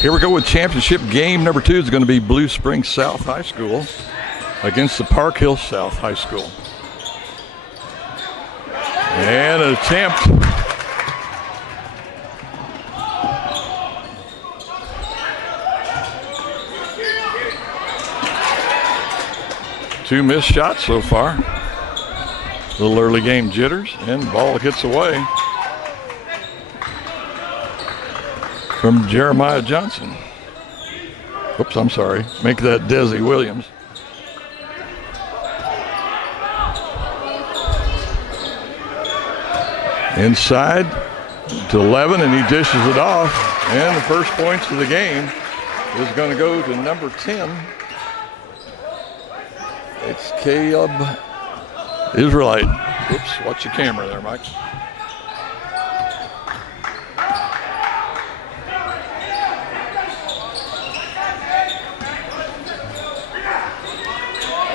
Here we go with championship game number 2. Is going to be Blue Springs South High School against the Park Hill South High School. And an attempt. Two missed shots so far. Little early game jitters, and the ball gets away from Jeremiah Johnson. Oops, I'm sorry. Make that Desi Williams. Inside to 11, and he dishes it off. And the first points of the game is going to go to number 10. It's Caleb Israelite. Oops, watch the camera there, Mike.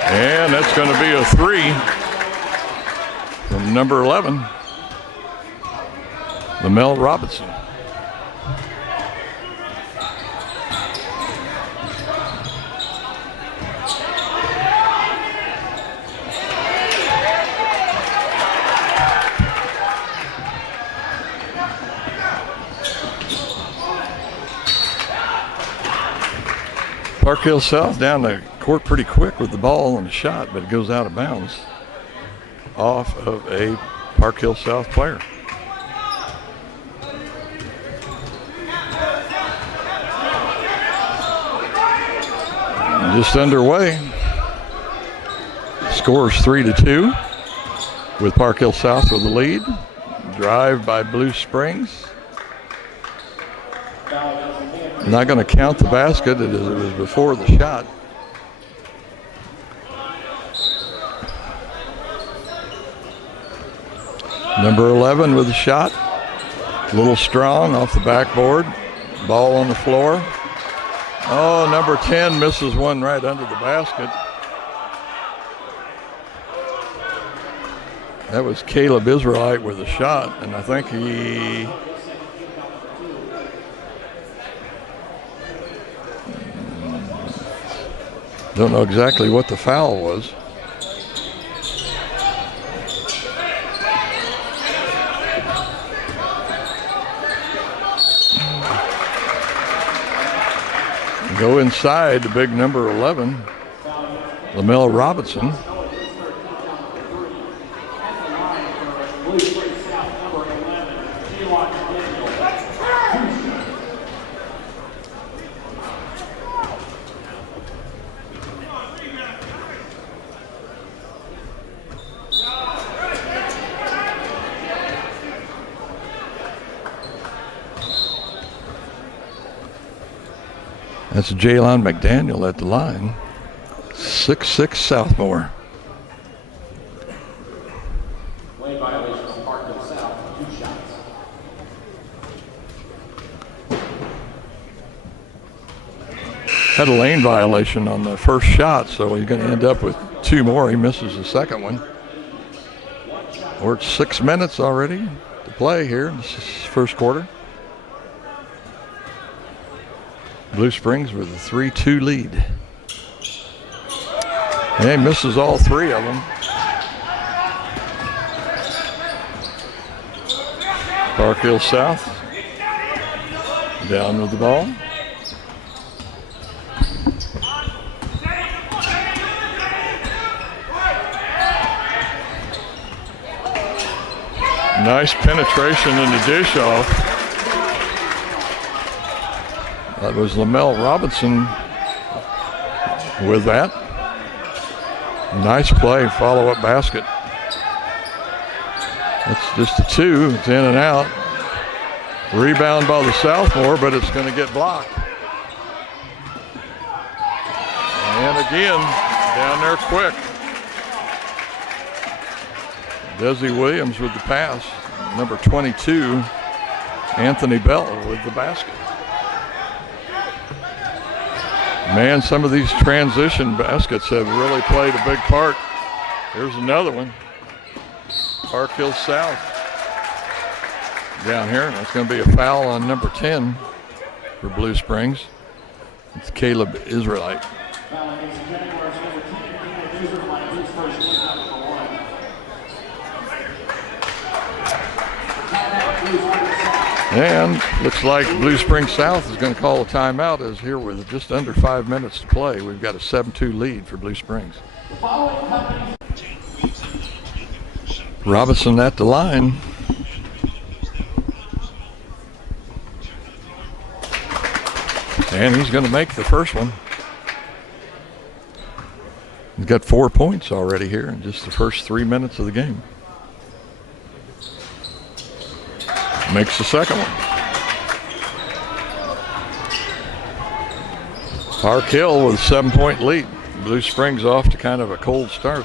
And that's going to be a 3 from number 11, Lamel Robinson. Park Hill South down the court pretty quick with the ball and the shot, but it goes out of bounds off of a Park Hill South player. Just underway. Scores 3-2 with Park Hill South with the lead. Drive by Blue Springs. Not going to count the basket. It was before the shot. Number 11 with the shot. A little strong off the backboard. Ball on the floor. Oh, number 10 misses one right under the basket. That was Caleb Israelite with a shot, and I think he don't know exactly what the foul was. Go inside the big number 11, Lamel Robinson. That's Jalen McDaniel at the line. 6'6" sophomore. Lane violation on Park Hill South, 2 shots. Had a lane violation on the first shot, so he's going to end up with 2 more. He misses the second one. We're at 6 minutes already to play here in this first quarter. Blue Springs with a 3-2 lead. And he misses all 3 of them. Park Hill South down with the ball. Nice penetration in the dish off. That was Lamel Robinson with that. Nice play, follow-up basket. That's just a 2, it's in and out. Rebound by the sophomore, but it's going to get blocked. And again, down there quick. Desi Williams with the pass. Number 22, Anthony Bell with the basket. Man, some of these transition baskets have really played a big part. Here's another one. Park Hill South down here. That's going to be a foul on number 10, for Blue Springs. It's Caleb Israelite. And looks like Blue Springs South is going to call a timeout, as here with just under 5 minutes to play. We've got a 7-2 lead for Blue Springs. Robinson at the line. And he's going to make the first one. He's got 4 points already here in just the first 3 minutes of the game. Makes the second one. Park Hill with a 7-point lead. Blue Springs off to kind of a cold start.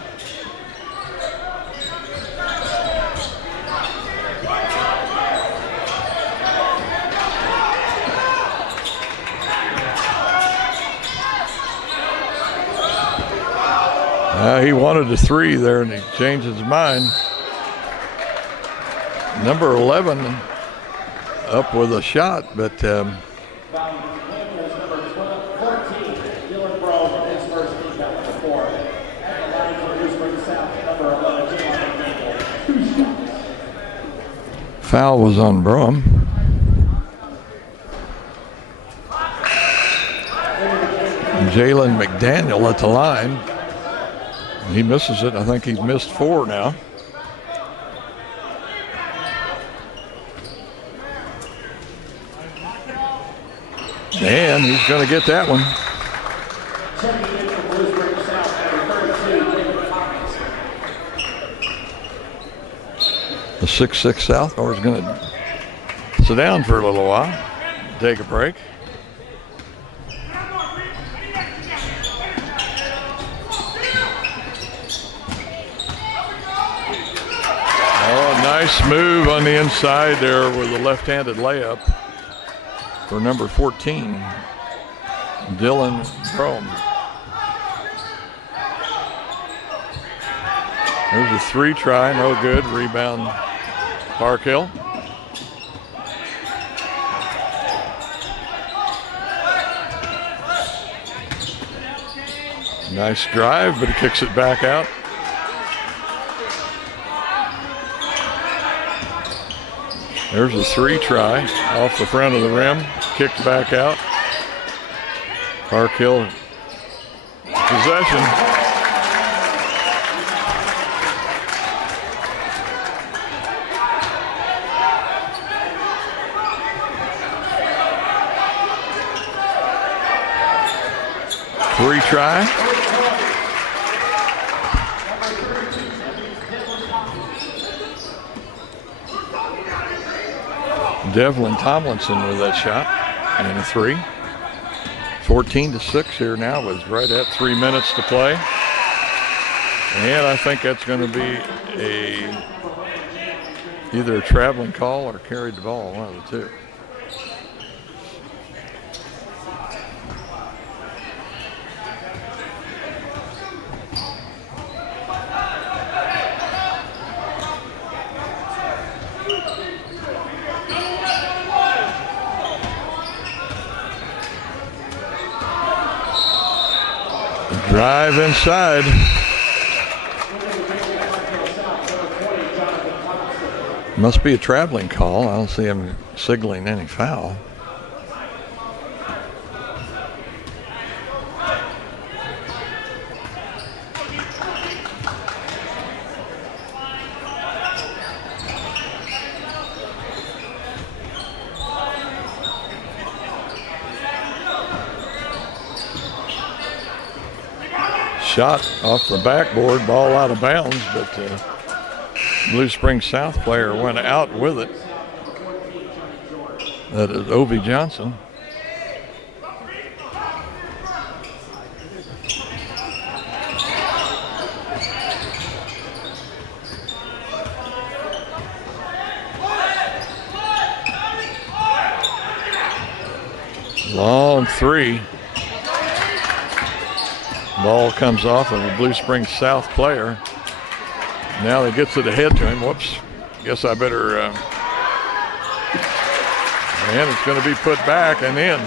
He wanted a 3 there, and he changed his mind. Number 11 up with a shot, but foul was on Brougham. Jalen McDaniel at the line. He misses it. I think he's missed 4 now. And he's going to get that one. The 6-6 Southmore is going to sit down for a little while, take a break. Oh, nice move on the inside there with a left-handed layup for number 14, Dylan Brougham. There's a 3 try, no good. Rebound, Park Hill. Nice drive, but he kicks it back out. There's a 3 try off the front of the rim, kicked back out. Park Hill possession. Three try. Devlin Tomlinson with that shot and a 3. 14-6 here now with right at 3 minutes to play. And I think that's going to be either a traveling call or carried the ball, one of the two. Drive inside. Must be a traveling call. I don't see him signaling any foul. Shot off the backboard, ball out of bounds, but Blue Springs South player went out with it. That is Ovi Johnson. Long 3. Ball comes off of a Blue Springs South player. Now he gets it ahead to him. Whoops. Guess I better. And it's going to be put back and in.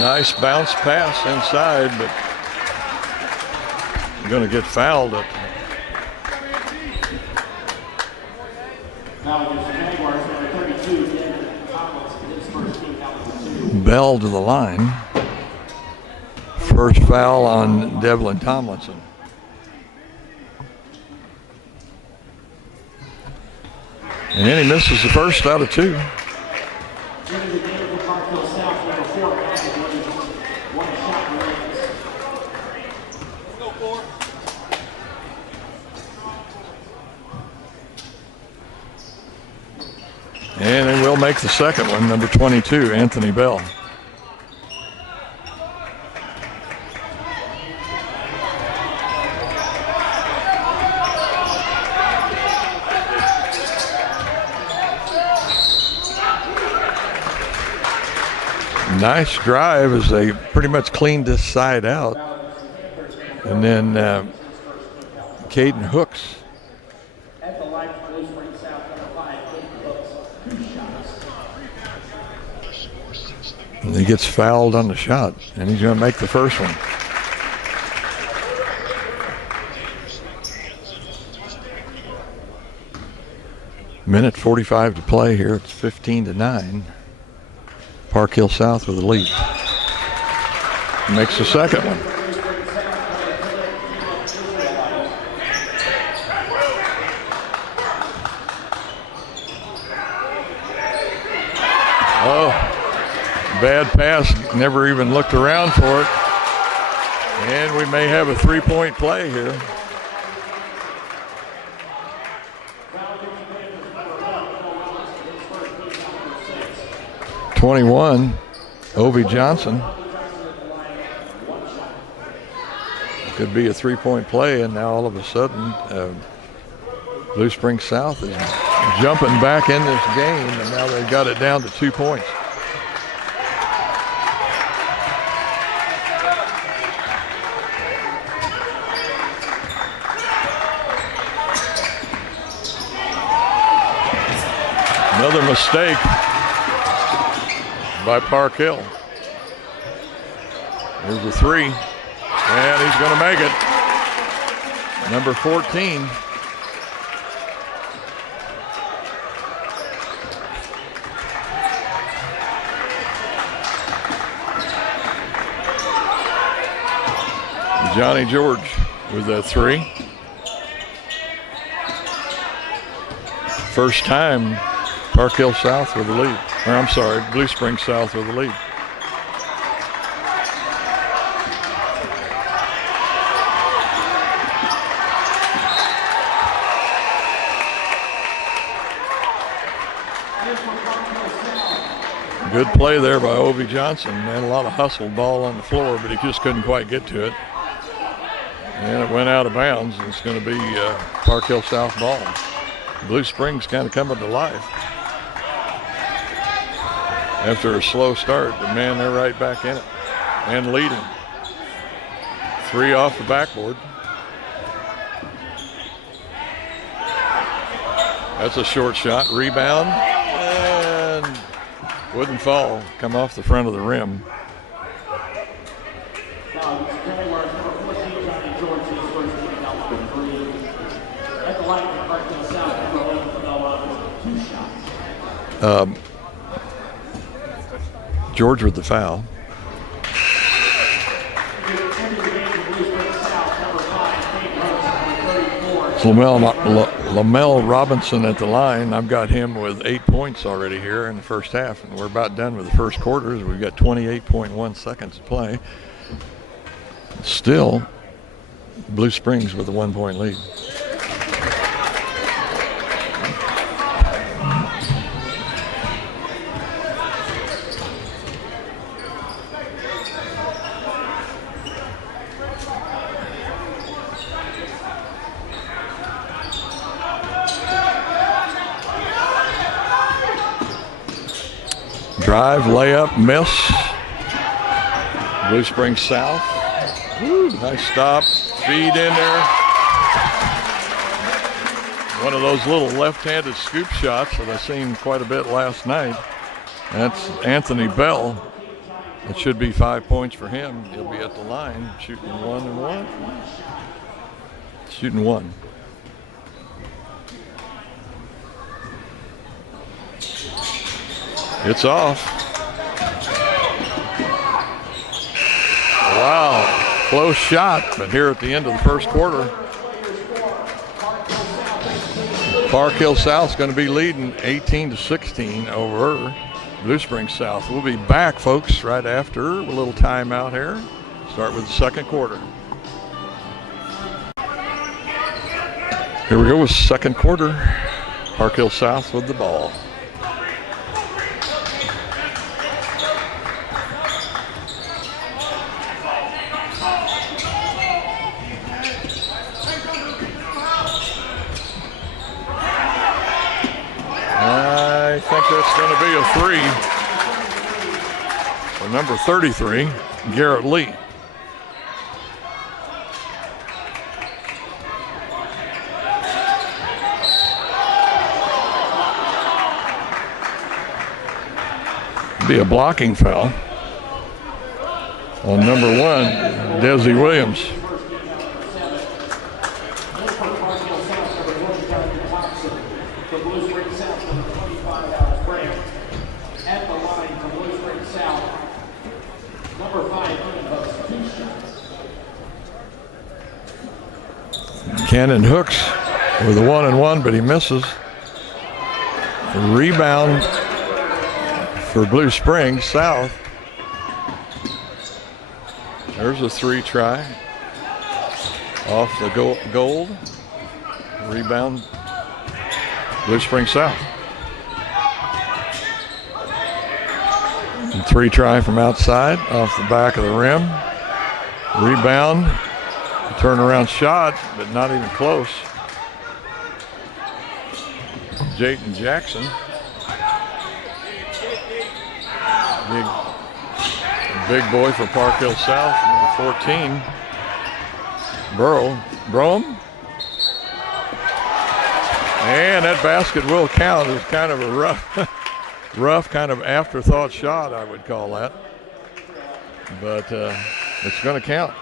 Nice bounce pass inside, but going to get fouled up. Bell to the line. First foul on Devlin Tomlinson. And he misses the first out of two. And they will make the second one, number 22, Anthony Bell. Nice drive as they pretty much cleaned this side out. And then Caden Hooks. And he gets fouled on the shot, and he's going to make the first one. Minute 45 to play here. It's 15-9. Park Hill South with the lead. Makes the second one. Oh, bad pass. Never even looked around for it. And we may have a three-point play here. #21, Ovi Johnson. Could be a three-point play, and now all of a sudden, Blue Springs South is jumping back in this game, and now they've got it down to 2 points. Another mistake by Park Hill. Here's a three, and he's going to make it. Number 14. Johnny George with that three. First time Park Hill South with the lead. Or I'm sorry, Blue Springs South with the lead. Good play there by Ovi Johnson. Man, a lot of hustle, ball on the floor, but he just couldn't quite get to it. And it went out of bounds. It's going to be Park Hill South ball. Blue Springs kind of coming to life after a slow start, but man, they're right back in it and leading. Three off the backboard. That's a short shot. Rebound and wouldn't fall. Come off the front of the rim. George with the foul. It's Lamel Robinson at the line. I've got him with 8 points already here in the first half, and we're about done with the first quarter. We've got 28.1 seconds to play. Still, Blue Springs with a 1 point lead. Drive, layup, miss. Blue Springs South Woo, nice stop. Feed in there. One of those little left-handed scoop shots that I seen quite a bit last night. That's Anthony Bell. It should be 5 points for him. He'll be at the line shooting 1 and 1. Shooting 1. It's off. Wow, close shot, but here at the end of the first quarter, Park Hill South's going to be leading 18-16 over Blue Springs South. We'll be back, folks, right after a little timeout here. Start with the second quarter. Here we go with second quarter. Park Hill South with the ball. I think that's going to be a three for number 33, Garrett Lee. Be a blocking foul on number 1, Desi Williams. Cannon Hooks with a 1-and-1, but he misses. A rebound for Blue Springs South. There's a 3 try off the gold. Rebound Blue Springs South. And 3 try from outside off the back of the rim. Rebound, turnaround shot, but not even close. Jayton Jackson. Big boy for Park Hill South, number 14. Brougham. And that basket will count. It's kind of a rough kind of afterthought shot, I would call that. But it's going to count.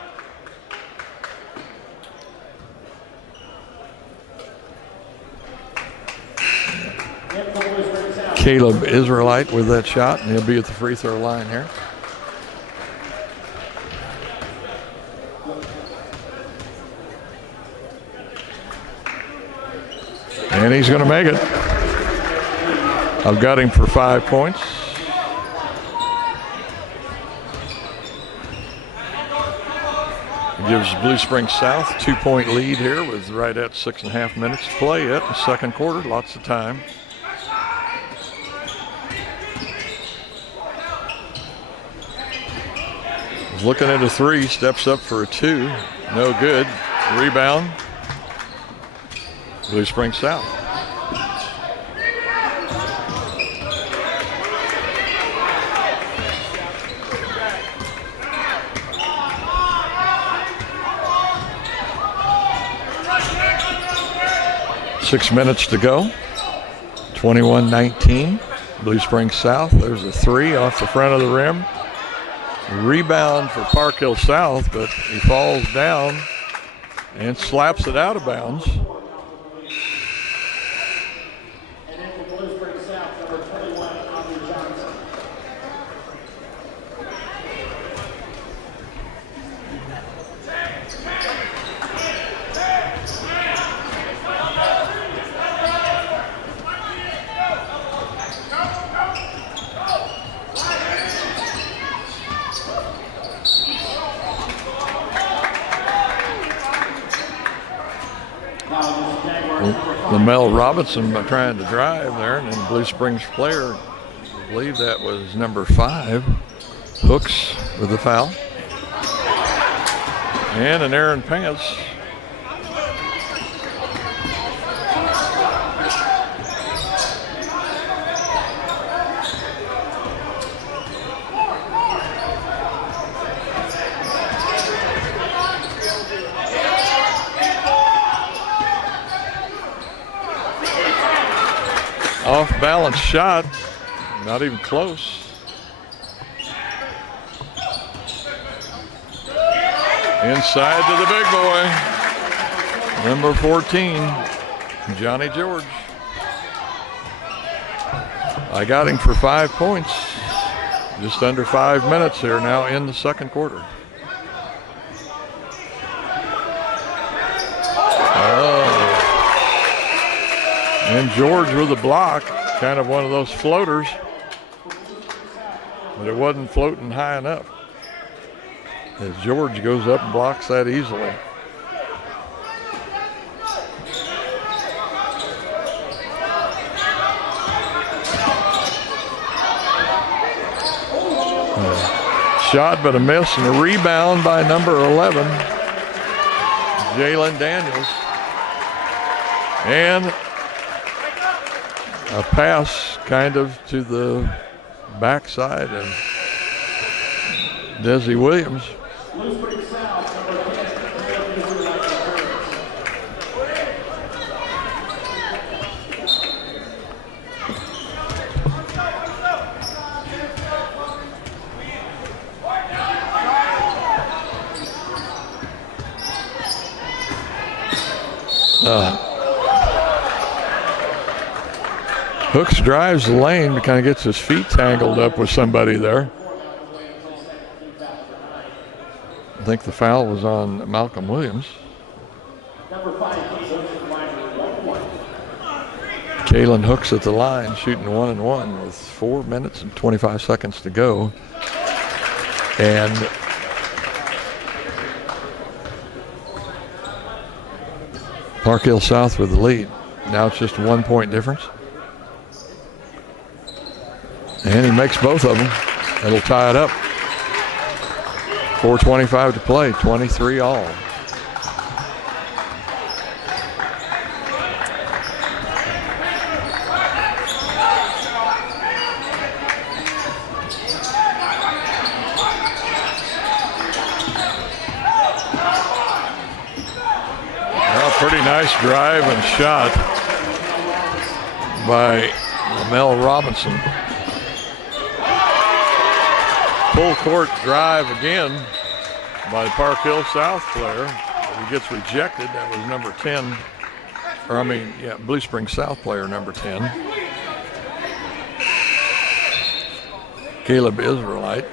Caleb Israelite with that shot, and he'll be at the free throw line here. And he's going to make it. I've got him for 5 points. It gives Blue Springs South 2-point lead here with right at 6.5 minutes to play yet in the second quarter. Lots of time. He's looking at a 3, steps up for a 2. No good. Rebound. Blue Springs South. Six minutes to go. 21-19. Blue Springs South. There's a 3 off the front of the rim. Rebound for Park Hill South, but he falls down and slaps it out of bounds. Mel Robinson trying to drive there, and then Blue Springs player, I believe that was number 5, Hooks with the foul. And an Aaron Pants. Off balance shot, not even close. Inside to the big boy, number 14, Johnny George. I got him for 5 points. Just under 5 minutes here now in the second quarter. And George with a block, kind of one of those floaters, but it wasn't floating high enough. As George goes up and blocks that easily. Shot but a miss, and a rebound by number 11, Jalen Daniels. And a pass kind of to the backside of Desi Williams. Hooks drives the lane, kind of gets his feet tangled up with somebody there. I think the foul was on Malcolm Williams. Kalen Hooks at the line, shooting 1-and-1 with 4 minutes and 25 seconds to go. And Park Hill South with the lead. Now it's just a 1 point difference. And he makes both of them. It'll tie it up. 4:25 to play, 23 all. Well, pretty nice drive and shot by Lamel Robinson. Full court drive again by the Park Hill South player. He gets rejected. That was number 10. Blue Springs South player, number 10. Caleb Israelite.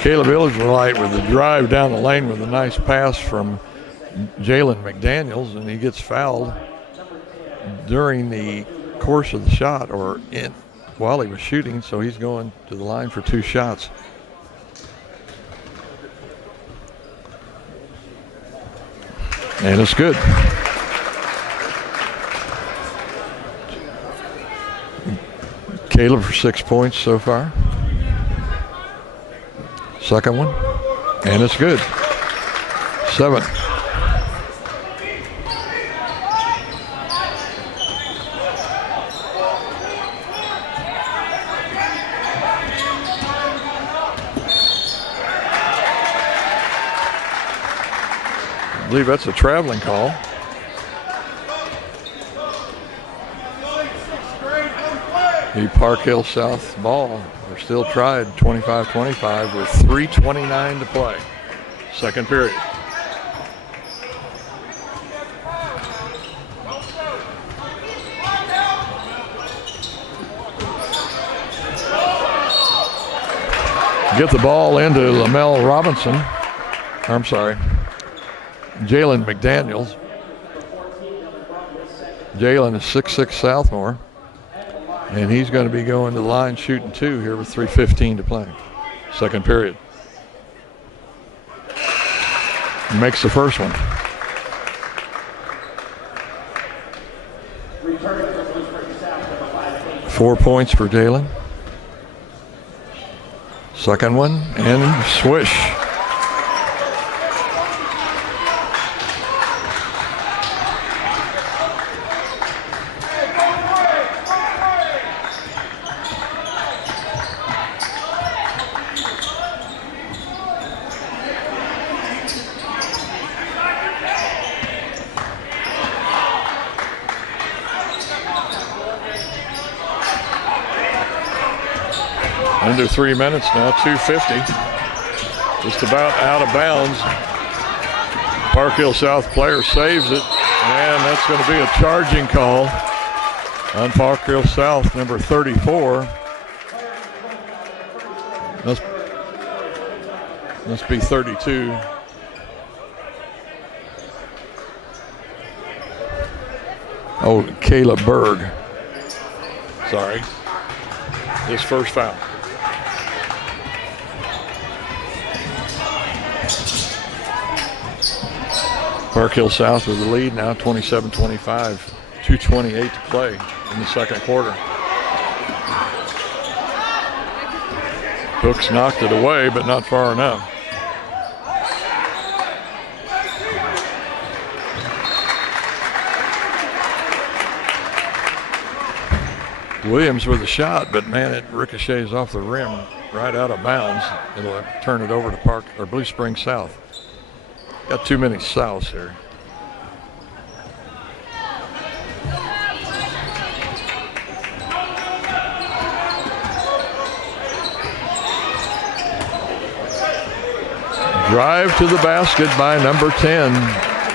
Caleb Israelite with the drive down the lane with a nice pass from Jalen McDaniels, and he gets fouled during the course of the shot while he was shooting, so he's going to the line for 2 shots. And it's good. Caleb for 6 points so far. Second one, and it's good. 7. I believe that's a traveling call. The Park Hill South ball. They're still tried, 25-25 with 3:29 to play. Second period. Get the ball into Lamel Robinson. I'm sorry, Jalen McDaniels. Jalen is 6'6" sophomore. And he's going to be going to the line shooting 2 here with 3:15 to play. Second period. Makes the first one. .4 points for Jalen. Second one, and swish. Under 3 minutes now, 2:50. Just about out of bounds. Park Hill South player saves it, and that's going to be a charging call on Park Hill South, number 34. Must be 32. Oh, Caleb Berg. Sorry. His first foul. Park Hill South with the lead now, 27-25. 2:28 to play in the second quarter. Hooks knocked it away, but not far enough. Williams with a shot, but man, it ricochets off the rim right out of bounds. It'll turn it over to Blue Springs South. Got too many Souths here. Drive to the basket by number 10,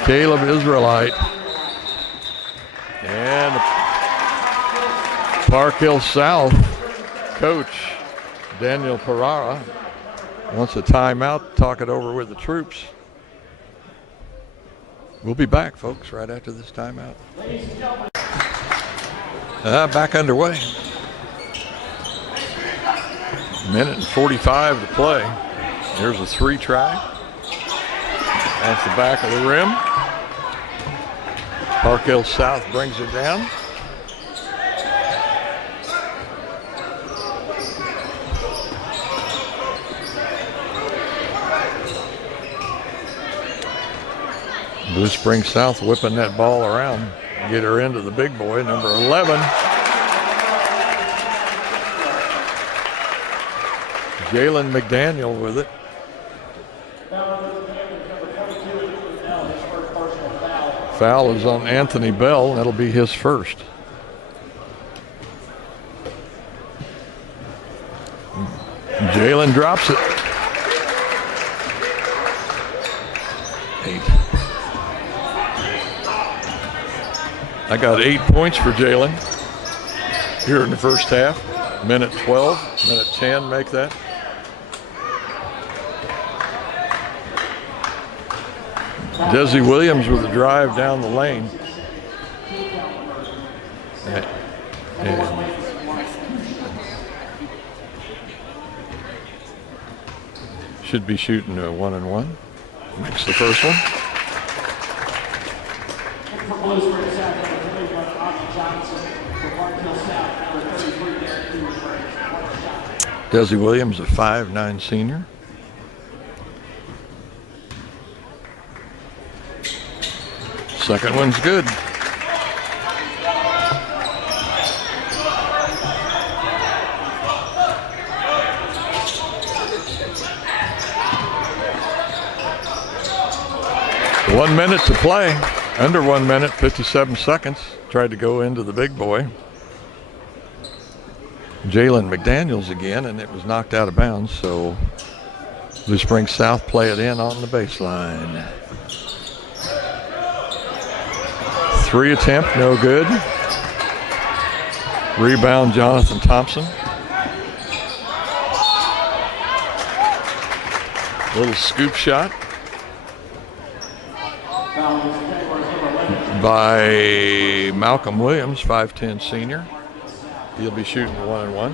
Caleb Israelite. And Park Hill South coach Daniel Pereira wants a timeout, talk it over with the troops. We'll be back, folks, right after this timeout. Back underway. Minute and 45 to play. Here's a three try. Off the back of the rim. Park Hill South brings it down. Blue Springs South whipping that ball around. Get her into the big boy, number 11. Jalen McDaniel with it. Foul is on Anthony Bell. That'll be his first. Jalen drops it. 8. I got 8 points for Jalen here in the first half. Minute 12, minute 10 make that. Desi Williams with a drive down the lane. And should be shooting a 1-and-1. Makes the first one. Desi Williams, a 5'9" senior. Second one's good. One minute to play. Under 1 minute, 57 seconds. Tried to go into the big boy. Jalen McDaniels again, and it was knocked out of bounds, so Blue Springs South play it in on the baseline. 3 attempt, no good. Rebound, Jonathan Thompson. Little scoop shot by Malcolm Williams, 5'10" senior. He'll be shooting 1-and-1.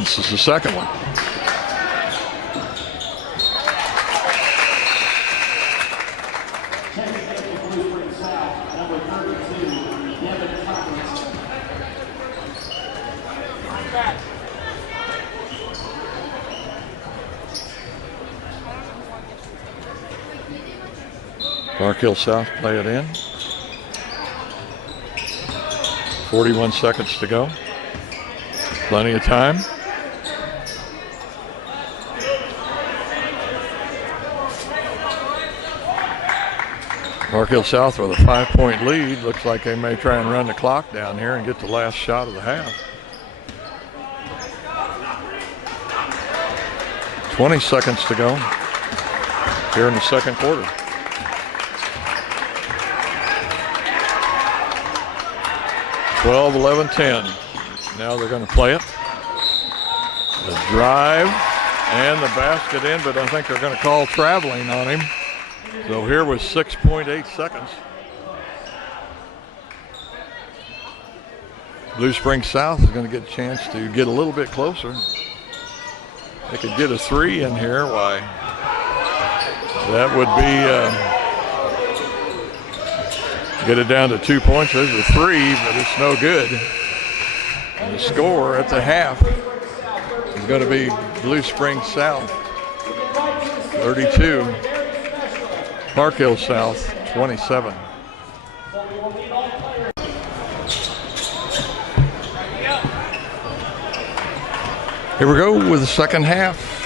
This is the second one. Park Hill South play it in. 41 seconds to go. Plenty of time. Park Hill South with a 5-point lead. Looks like they may try and run the clock down here and get the last shot of the half. 20 seconds to go here in the second quarter. Twelve, 11, 10. Now they're going to play it. The drive and the basket in, but I think they're going to call traveling on him. So here was 6.8 seconds. Blue Springs South is going to get a chance to get a little bit closer. They could get a 3 in here. Why? That would be get it down to 2 points. There's a 3, but it's no good. And the score at the half is going to be Blue Springs South 32, Park Hill South 27. Here we go with the second half.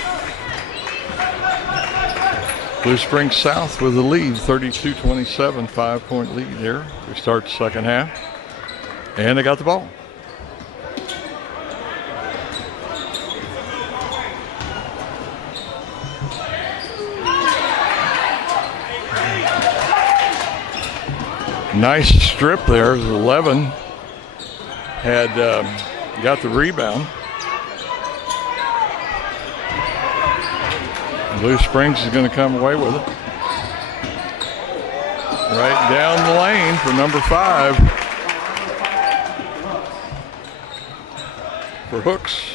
Blue Springs South with the lead, 32-27, 5-point lead here. We start the second half, and they got the ball. Nice strip there. 11 had got the rebound. Blue Springs is going to come away with it. Right down the lane for number 5. For Hooks.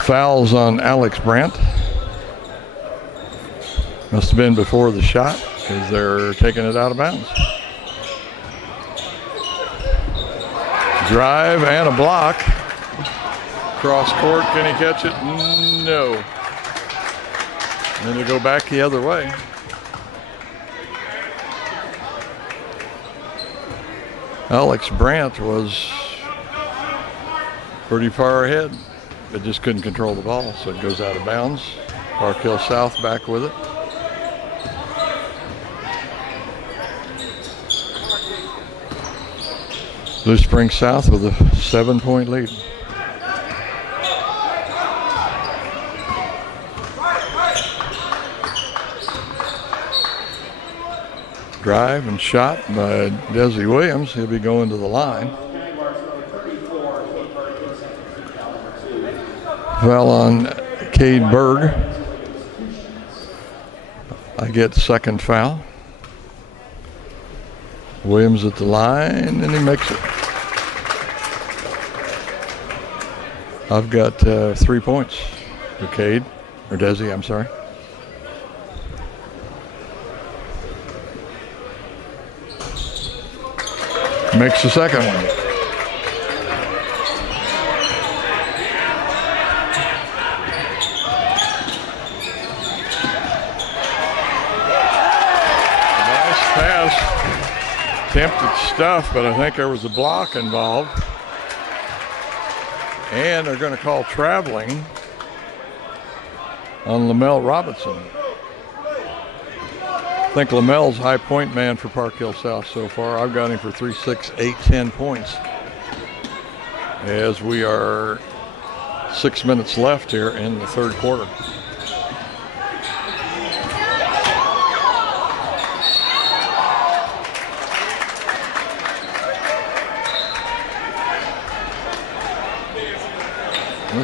Fouls on Alex Brandt. Must have been before the shot because they're taking it out of bounds. Drive and a block. Cross court, can he catch it? No. And then they go back the other way. Alex Brandt was pretty far ahead, but just couldn't control the ball, so it goes out of bounds. Park Hill South back with it. Blue Springs South with a 7-point lead. Drive and shot by Desi Williams. He'll be going to the line. Foul on Cade Berg. I get second foul. Williams at the line, and he makes it. I've got 3 points for Cade, or Desi, I'm sorry. Makes the second one. Nice pass. Attempted stuff, but I think there was a block involved. And they're going to call traveling on Lamel Robinson. I think Lamel's high point man for Park Hill South so far. I've got him for 3, 6, 8, 10 points. As we are 6 minutes left here in the third quarter.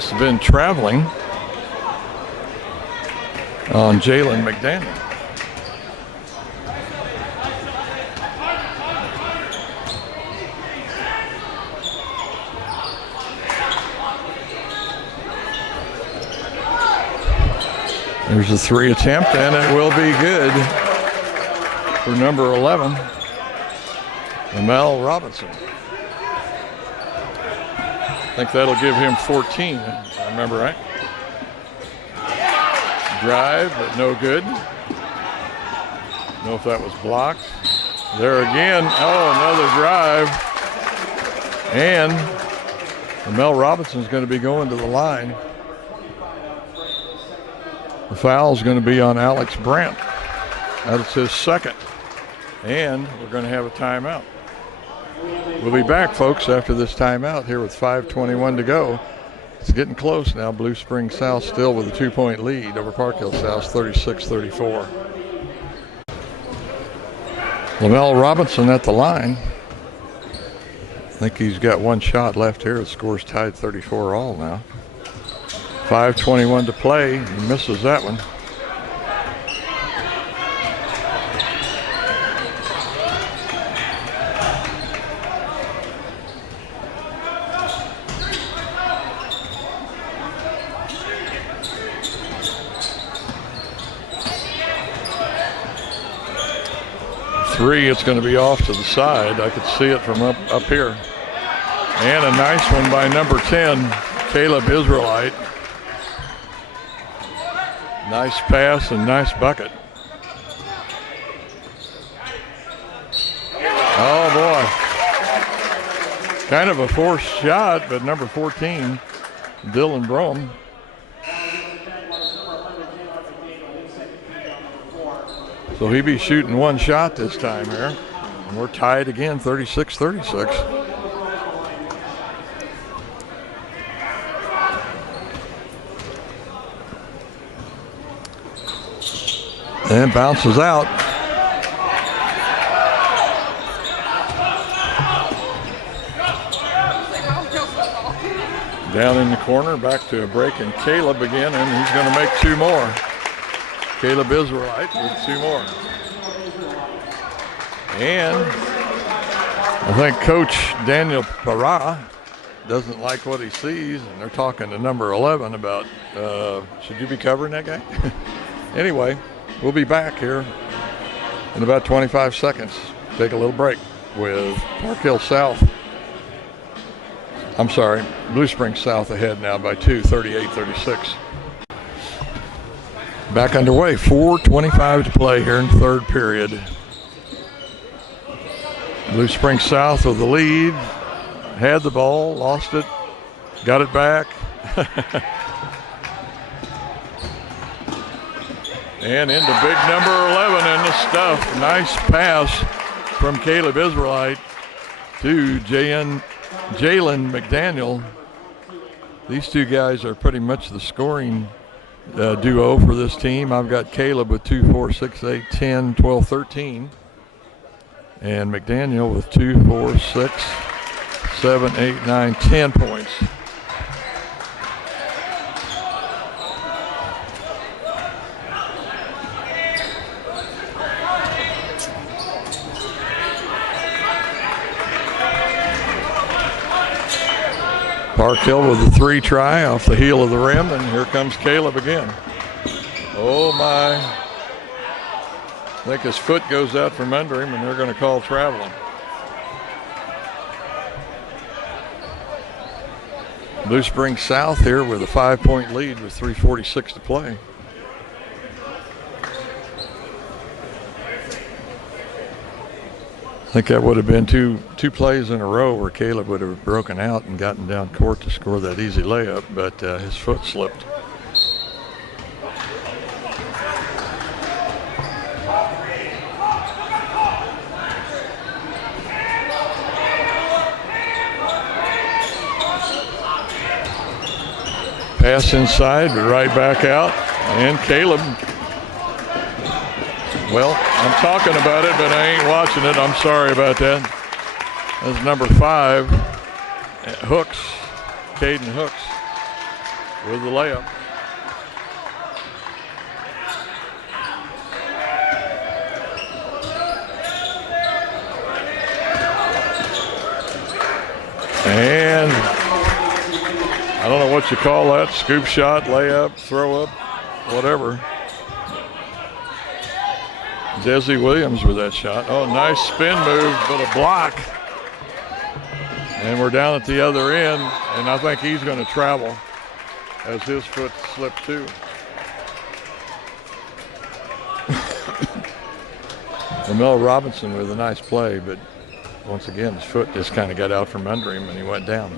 must have been traveling on Jalen McDaniel. There's a 3 attempt, and it will be good for number 11, Amel Robinson. I think that'll give him 14, if I remember right. Drive, but no good. Know if that was blocked. There again. Oh, another drive. And Amel Robinson's going to be going to the line. The foul's going to be on Alex Brandt. That's his second. And we're going to have a timeout. We'll be back, folks, after this timeout here with 5:21 to go. It's getting close now. Blue Springs South still with a 2-point lead over Park Hill South, 36-34. Lamell Robinson at the line. I think he's got one shot left here. The score's tied 34 all now. 5:21 to play. He misses that one. Three, it's going to be off to the side. I could see it from up here. And a nice one by number 10, Caleb Israelite. Nice pass and nice bucket. Oh boy. Kind of a forced shot, but number 14, Dylan Brougham. So he'll be shooting one shot this time here. And we're tied again, 36-36. And bounces out. Down in the corner, back to a break, and Caleb again, and he's going to make two more. Caleb Israelite with two more. And I think Coach Daniel Parra doesn't like what he sees, and they're talking to number 11 about, should you be covering that guy? Anyway, we'll be back here in about 25 seconds. Take a little break with Park Hill South. I'm sorry, Blue Springs South ahead now by 2, 38-36. Back underway, 4:25 to play here in the third period. Blue Springs South with the lead, had the ball, lost it, got it back. And into big number 11 in the stuff. Nice pass from Caleb Israelite to Jalen McDaniel. These two guys are pretty much the scoring duo for this team. I've got Caleb with 2, 4, 6, 8, 10, 12, 13. And McDaniel with 2, 4, 6, 7, 8, 9, 10 points. Park Hill with a 3 try off the heel of the rim, and here comes Caleb again. Oh my. I think his foot goes out from under him, and they're going to call traveling. Blue Springs South here with a 5-point lead with 3:46 to play. I think that would have been two plays in a row where Caleb would have broken out and gotten down court to score that easy layup, but his foot slipped. Pass inside, but right back out, and Caleb. Well, I'm talking about it, but I ain't watching it. I'm sorry about that. That's number 5, Hooks, Caden Hooks. with the layup. And I don't know what you call that, scoop shot, layup, throw up, whatever. Desi Williams with that shot. Oh, nice spin move, but a block. And we're down at the other end, and I think he's going to travel as his foot slipped too. Lamelo Robinson with a nice play, but once again, his foot just kind of got out from under him and he went down.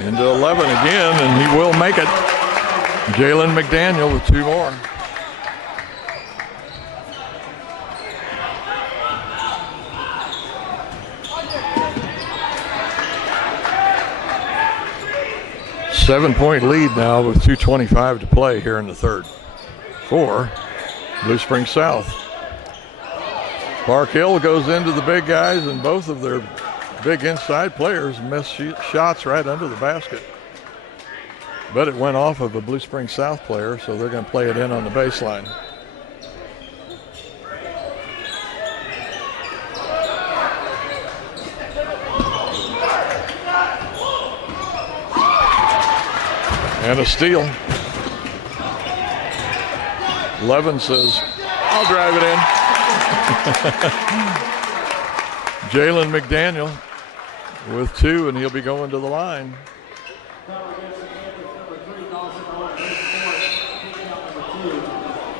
Into 11 again, and he will make it. Jalen McDaniel with 2 more. Seven-point lead now with 2:25 to play here in the third for Blue Springs South. Park Hill goes into the big guys, and both of their big inside players miss shots right under the basket. But it went off of a Blue Springs South player, so they're going to play it in on the baseline. And a steal. Levin says, I'll drive it in. Jalen McDaniel with 2, and he'll be going to the line.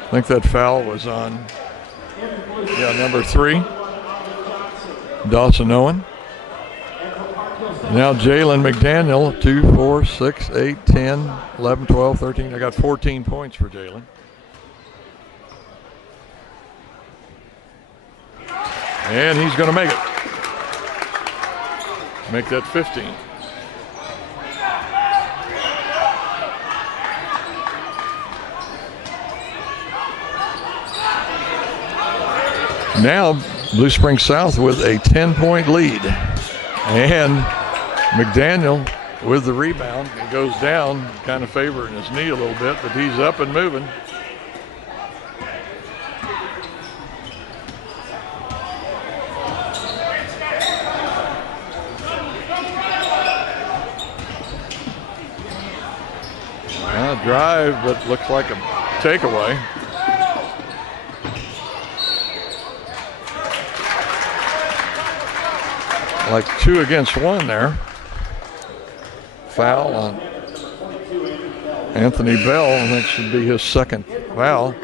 I think that foul was on, number 3, Dawson Owen. Now Jalen McDaniel, 2, 4, 6, 8, 10, 11, 12, 13. I got 14 points for Jalen. And he's going to make it. Make that 15. Now Blue Springs South with a 10-point lead. And McDaniel with the rebound. He goes down, kind of favoring his knee a little bit, but he's up and moving. Drive, but looks like a takeaway. Like 2 against 1 there. Foul on Anthony Bell. I think should be his second foul.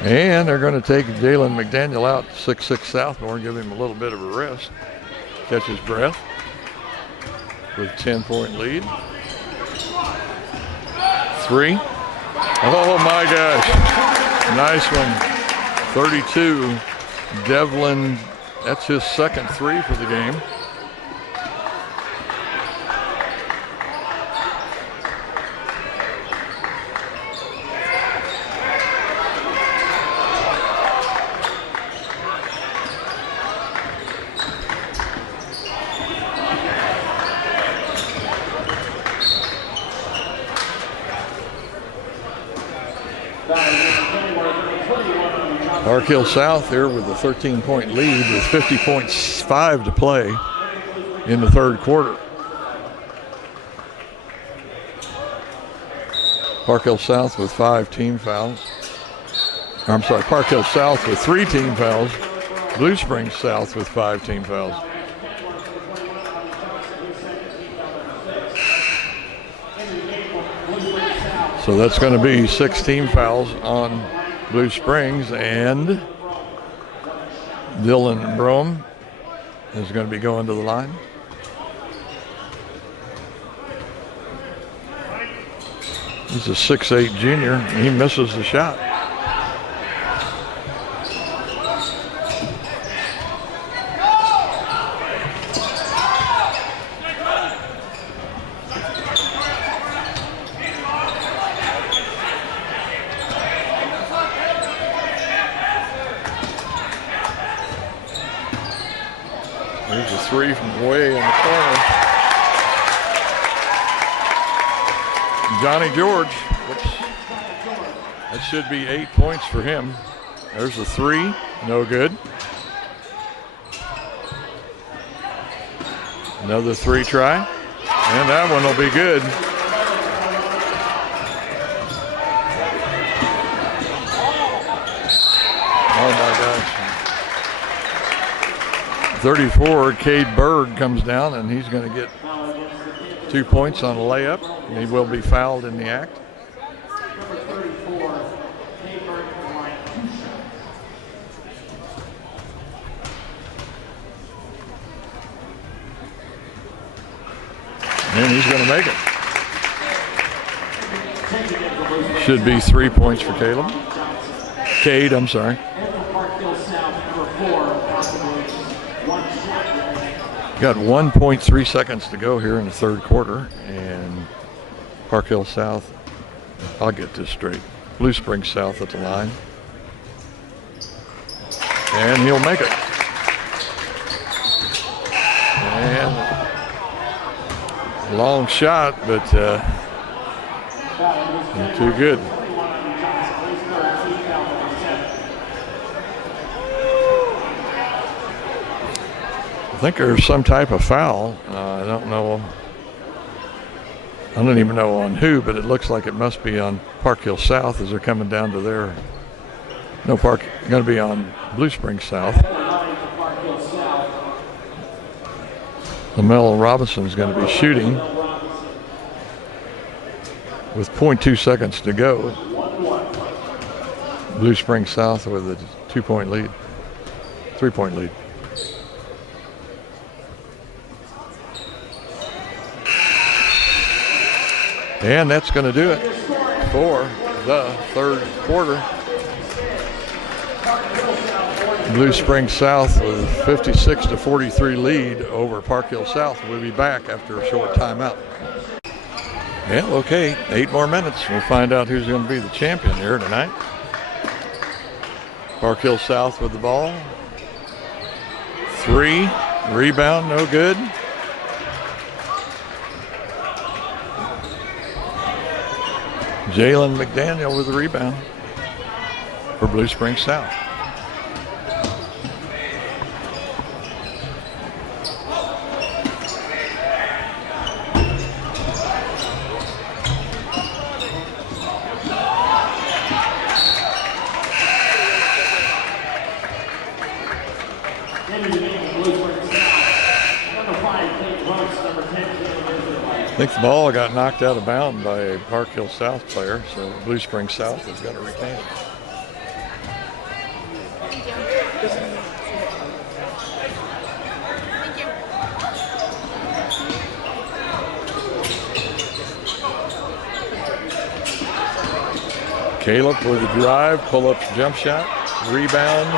And they're going to take Jalen McDaniel out, 6'6" sophomore, and give him a little bit of a rest. Catch his breath with 10-point lead. 3. Oh my gosh. Nice one. 32. Devlin, that's his second 3 for the game. Park Hill South here with a 13-point lead with 50.5 to play in the third quarter. Park Hill South with 5 team fouls. I'm sorry, Park Hill South with 3 team fouls. Blue Springs South with 5 team fouls. So that's going to be 6 team fouls on Blue Springs, and Dylan Brome is going to be going to the line. He's a 6'8" junior. He misses the shot. Here's a three from way in the corner. Johnny George, that should be 8 points for him. There's a three, no good. Another three try, and that one will be good. Oh my gosh. 34, Cade Berg comes down, and he's going to get 2 points on a layup, and he will be fouled in the act. And he's going to make it. Should be 3 points for Caleb. Cade, I'm sorry. Got 1.3 seconds to go here in the third quarter, and Park Hill South, I'll get this straight, Blue Springs South at the line. And he'll make it. And long shot, but not too good. I think there's some type of foul. I don't know. I don't even know on who, but it looks like it must be on Park Hill South as they're coming down to their. No, going to be on Blue Springs South. LaMelo Robinson is going to be shooting with 0.2 seconds to go. Blue Springs South with a 2-point lead, 3-point lead. And that's going to do it for the third quarter. Blue Springs South with a 56-43 lead over Park Hill South. We'll be back after a short timeout. Yeah, okay, 8 more minutes. We'll find out who's going to be the champion here tonight. Park Hill South with the ball. 3, rebound, no good. Jalen McDaniel with the rebound for Blue Springs South. I think the ball got knocked out of bounds by a Park Hill South player, so Blue Springs South is going to retain it. Caleb with the drive, pull-up jump shot, rebound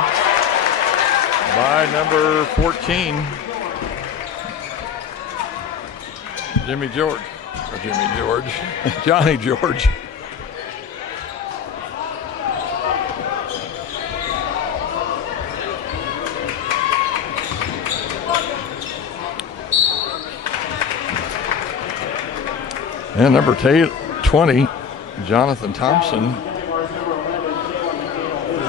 by number 14. Johnny George. And number 20, Jonathan Thompson,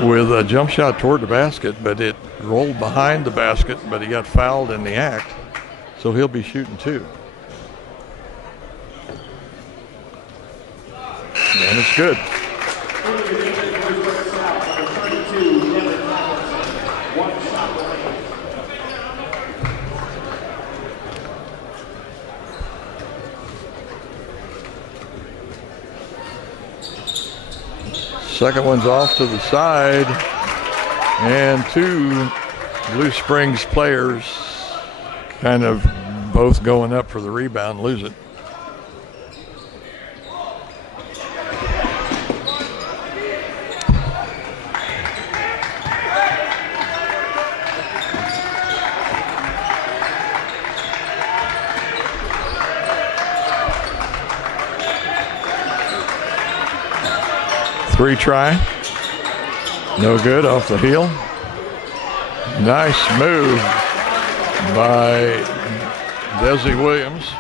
with a jump shot toward the basket, but it rolled behind the basket, but he got fouled in the act, so he'll be shooting 2. And it's good. Second one's off to the side, and 2 Blue Springs players kind of both going up for the rebound, lose it. Three try, no good, off the heel. Nice move by Desi Williams.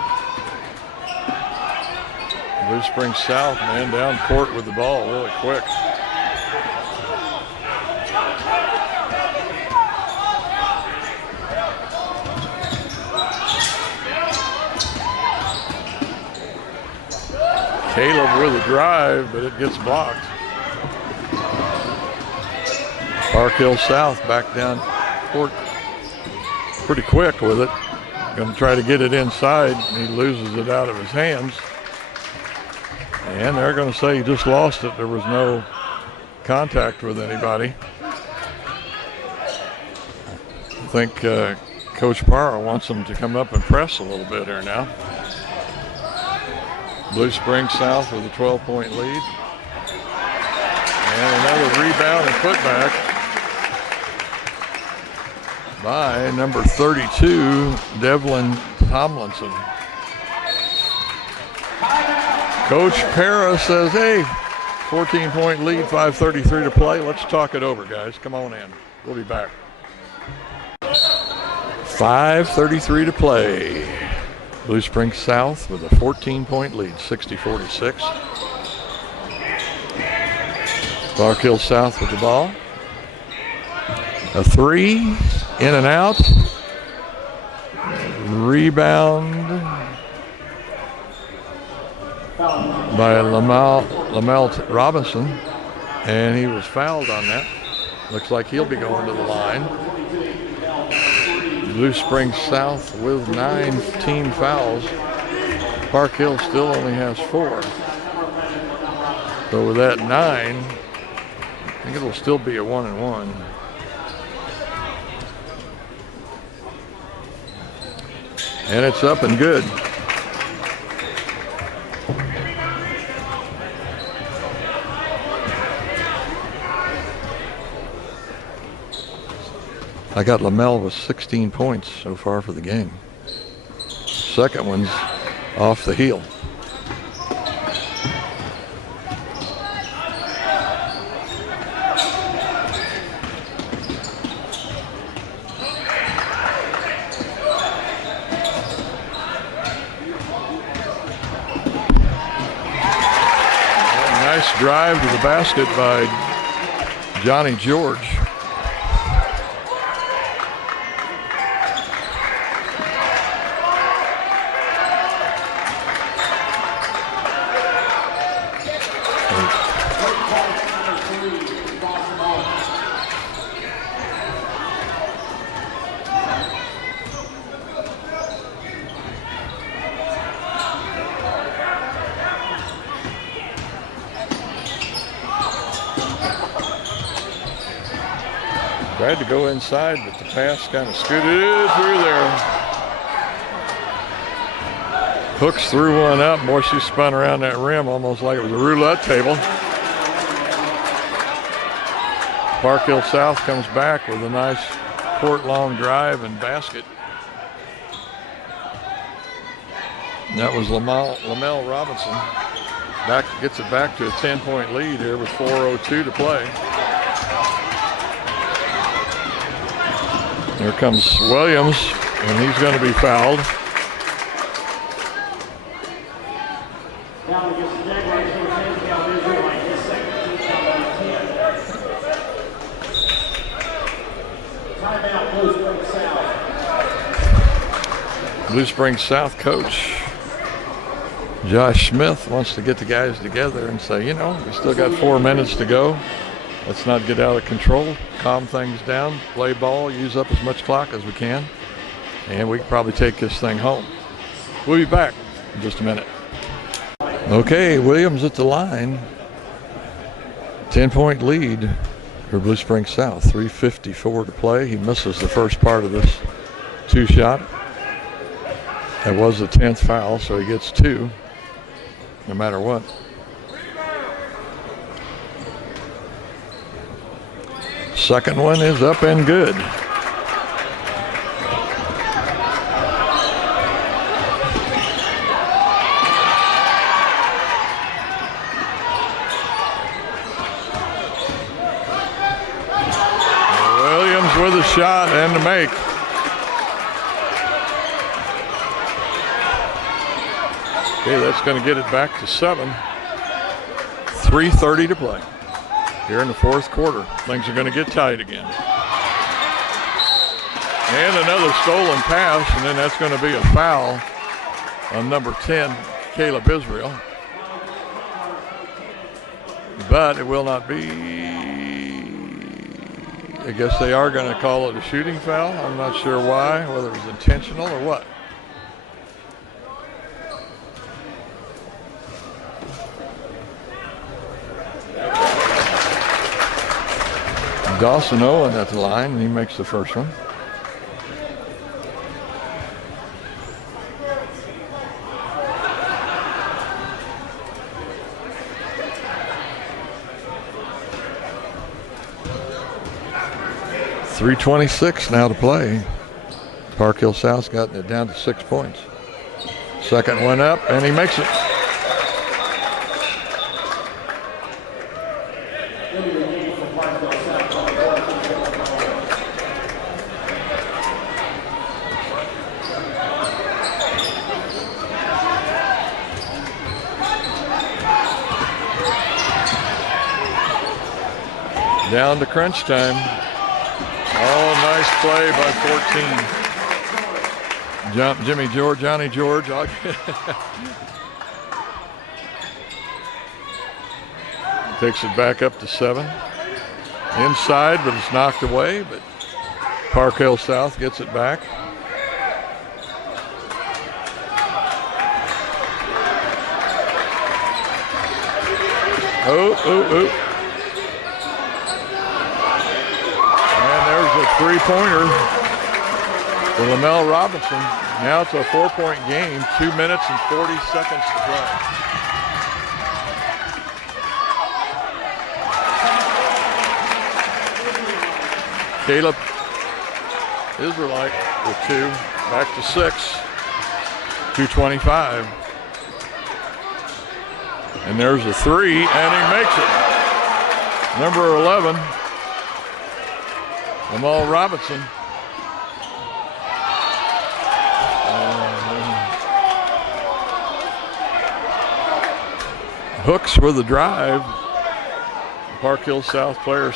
Blue Springs South, man, down court with the ball really quick. Caleb with a drive, but it gets blocked. Park Hill South back down court pretty quick with it. Going to try to get it inside, and he loses it out of his hands. And they're going to say he just lost it. There was no contact with anybody. I think Coach Parra wants them to come up and press a little bit here now. Blue Springs South with a 12-point lead. And another rebound and putback by number 32, Devlin Tomlinson. Coach Parra says, hey, 14-point lead, 5:33 to play. Let's talk it over, guys. Come on in. We'll be back. 5:33 to play. Blue Springs South with a 14-point lead, 60-46. Park Hill South with the ball. A three, in and out. Rebound by Lamel Robinson, and he was fouled on that. Looks like he'll be going to the line. Blue Springs South with 9 team fouls. Park Hill still only has 4. So with that 9, I think it'll still be a 1-and-1. And it's up and good. I got Lamel with 16 points so far for the game. Second one's off the heel. Nice drive to the basket by Johnny George. Tried to go inside, but the pass kind of scooted through there. Hooks threw one up. Boy, she spun around that rim almost like it was a roulette table. Park Hill South comes back with a nice court-long drive and basket. And that was Lamel Robinson. Gets it back to a 10-point lead here with 4:02 to play. Here comes Williams, and he's going to be fouled. Blue Springs South coach Josh Smith wants to get the guys together and say, you know, we still got 4 minutes to go. Let's not get out of control, calm things down, play ball, use up as much clock as we can, and we can probably take this thing home. We'll be back in just a minute. Okay, Williams at the line. 10-point lead for Blue Springs South, 3:54 to play. He misses the first part of this 2-shot. That was the 10th foul, so he gets 2, no matter what. Second one is up and good. Williams with a shot and to make. Okay, that's going to get it back to 7. 3:30 to play here in the fourth quarter. Things are going to get tight again. And another stolen pass, and then that's going to be a foul on number 10, Caleb Israel. But it will not be. I guess they are going to call it a shooting foul. I'm not sure why, whether it was intentional or what. Dawson Owen at the line, and he makes the first one. .326 now to play. Park Hill South's gotten it down to 6 points. Second one up, and he makes it. Down to crunch time. Oh, nice play by 14. Johnny George. Takes it back up to 7. Inside, but it's knocked away. But Park Hill South gets it back. Oh. Three-pointer for Lamel Robinson. Now it's a 4-point game, 2 minutes and 40 seconds to play. Caleb Israelite with 2, back to 6, 2:25. And there's a 3, and he makes it. Number 11. Lamel Robinson. Hooks for the drive. Park Hill South player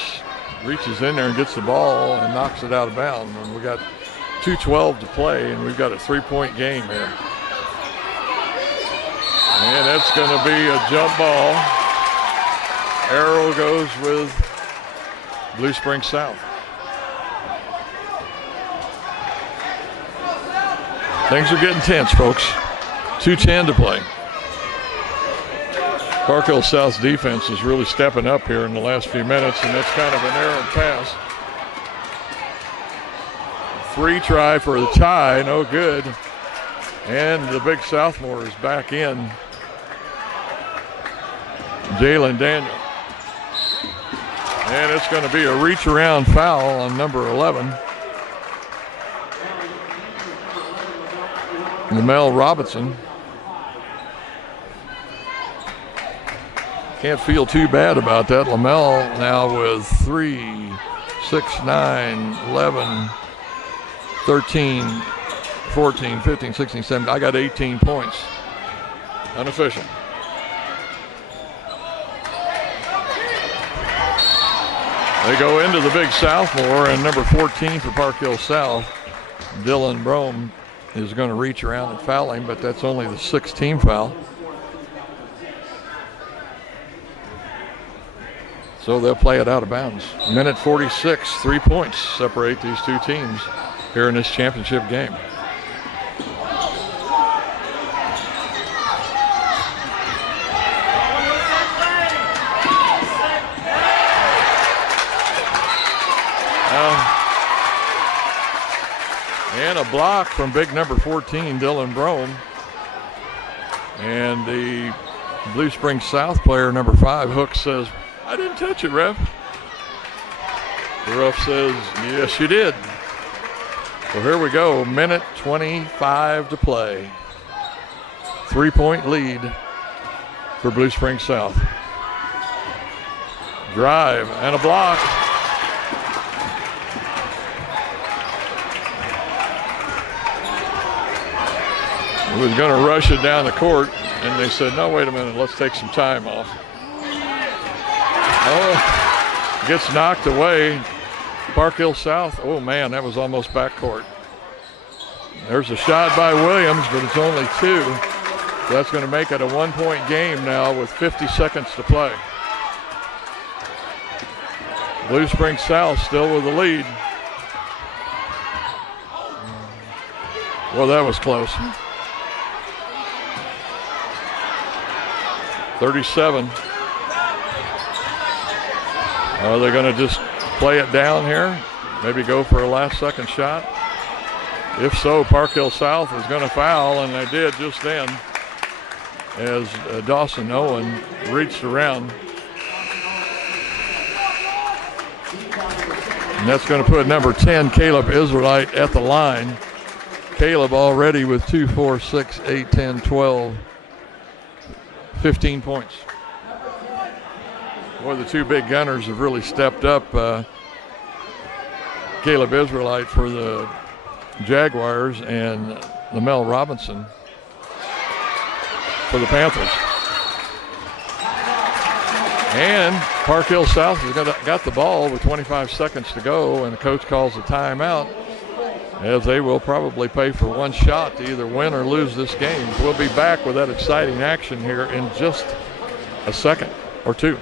reaches in there and gets the ball and knocks it out of bounds. And we got 2:12 to play, and we've got a 3-point game here. And that's going to be a jump ball. Arrow goes with Blue Springs South. Things are getting tense, folks. 2:10 to play. Park Hill South's defense is really stepping up here in the last few minutes, and that's kind of an errant pass. 3 try for the tie, no good. And the big sophomore is back in, Jalen Daniel. And it's going to be a reach around foul on number 11. Lamel Robinson. Can't feel too bad about that. Lamel now with 3, 6, 9, 11, 13, 14, 15, 16, 17. I got 18 points. Unofficial. They go into the big sophomore, and number 14 for Park Hill South, Dylan Brome, is going to reach around and foul him, but that's only the 6th team foul. So they'll play it out of bounds. Minute 46, 3 points separate these two teams here in this championship game. And a block from big number 14, Dylan Brome. And the Blue Springs South player, number 5, Hook, says, "I didn't touch it, ref." The ref says, "Yes, you did." So here we go, minute 25 to play. 3-point lead for Blue Springs South. Drive and a block. He was going to rush it down the court. And they said, no, wait a minute, let's take some time off. Oh, gets knocked away. Park Hill South, oh man, that was almost backcourt. There's a shot by Williams, but it's only 2. So that's going to make it a 1-point game now with 50 seconds to play. Blue Springs South still with the lead. Well, that was close. 37. Are they going to just play it down here? Maybe go for a last-second shot? If so, Park Hill South is going to foul, and they did just then as Dawson Owen reached around. And that's going to put number 10, Caleb Israelite, at the line. Caleb already with 2, 4, 6, 8, 10, 12, 15 points. Boy, the two big gunners have really stepped up. Caleb Israelite for the Jaguars and Lamel Robinson for the Panthers. And Park Hill South has got the ball with 25 seconds to go, and the coach calls a timeout, as they will probably pay for one shot to either win or lose this game. We'll be back with that exciting action here in just a second or two.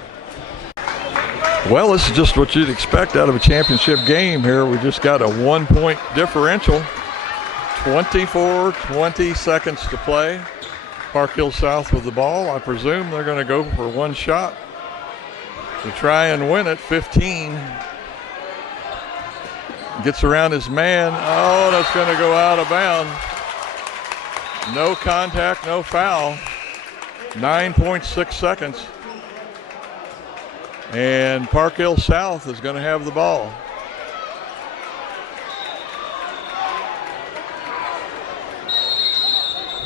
Well, this is just what you'd expect out of a championship game here. We just got a 1-point differential. 24-20 seconds to play. Park Hill South with the ball. I presume they're going to go for one shot to try and win it. 15. Gets around his man. Oh, that's going to go out of bounds. No contact, no foul. 9.6 seconds. And Park Hill South is going to have the ball.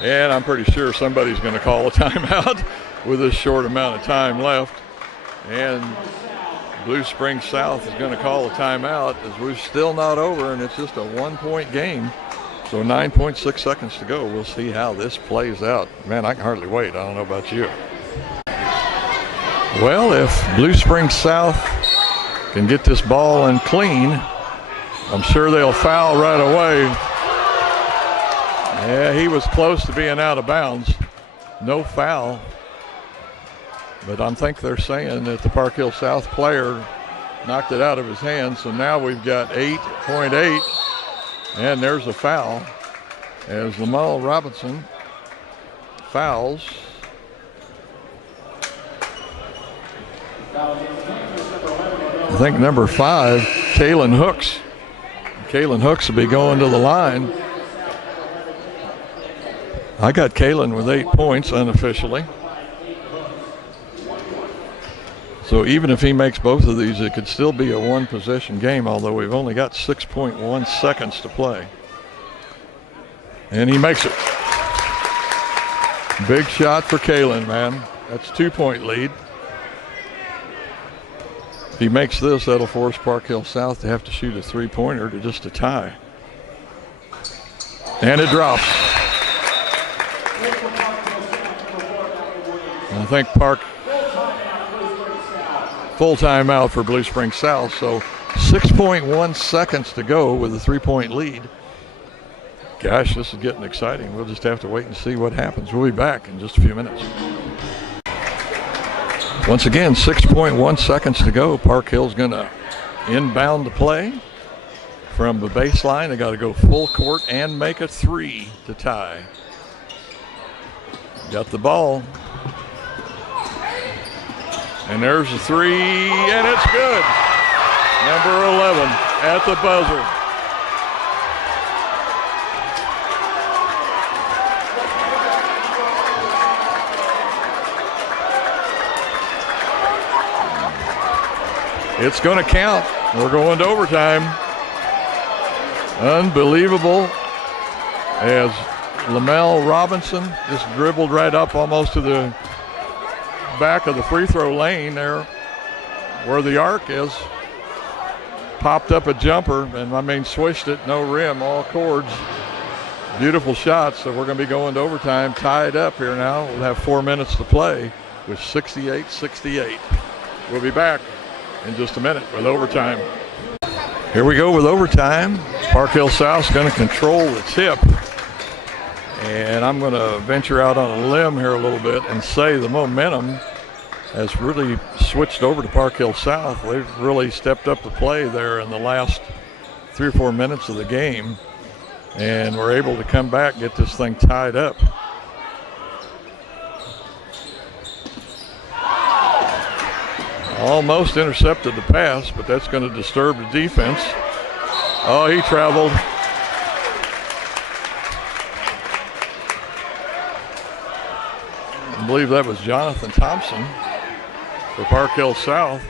And I'm pretty sure somebody's going to call a timeout with this short amount of time left. And Blue Springs South is going to call a timeout as we're still not over, and it's just a 1-point game. So 9.6 seconds to go. We'll see how this plays out. Man, I can hardly wait. I don't know about you. Well, if Blue Springs South can get this ball in clean, I'm sure they'll foul right away. Yeah, he was close to being out of bounds. No foul. But I think they're saying that the Park Hill South player knocked it out of his hand. So now we've got 8.8, and there's a foul as Lamel Robinson fouls. I think number 5, Kalen Hooks. Kalen Hooks will be going to the line. I got Kalen with 8 points unofficially. So even if he makes both of these, it could still be a one-possession game, although we've only got 6.1 seconds to play. And he makes it. Big shot for Kalen, man. That's 2-point lead. If he makes this, that'll force Park Hill South to have to shoot a 3-pointer to just a tie. And it drops. And I think Park full timeout for Blue Springs South. So 6.1 seconds to go with a 3-point lead. Gosh, this is getting exciting. We'll just have to wait and see what happens. We'll be back in just a few minutes. Once again, 6.1 seconds to go. Park Hill's going to inbound the play from the baseline. They got to go full court and make a 3 to tie. Got the ball. And there's a 3, and it's good. Number 11 at the buzzer. It's going to count. We're going to overtime. Unbelievable as Lamel Robinson just dribbled right up almost to the back of the free throw lane there where the arc is. Popped up a jumper, and I mean swished it, no rim, all cords. Beautiful shot. So we're going to be going to overtime, tied up here now. We'll have 4 minutes to play with 68-68. We'll be back in just a minute with overtime. Here we go with overtime. Park Hill South's going to control the tip. And I'm going to venture out on a limb here a little bit and say the momentum has really switched over to Park Hill South. They've really stepped up the play there in the last 3 or 4 minutes of the game. And we're able to come back, get this thing tied up. Almost intercepted the pass, but that's going to disturb the defense. Oh, he traveled. I believe that was Jonathan Thompson for Park Hill South.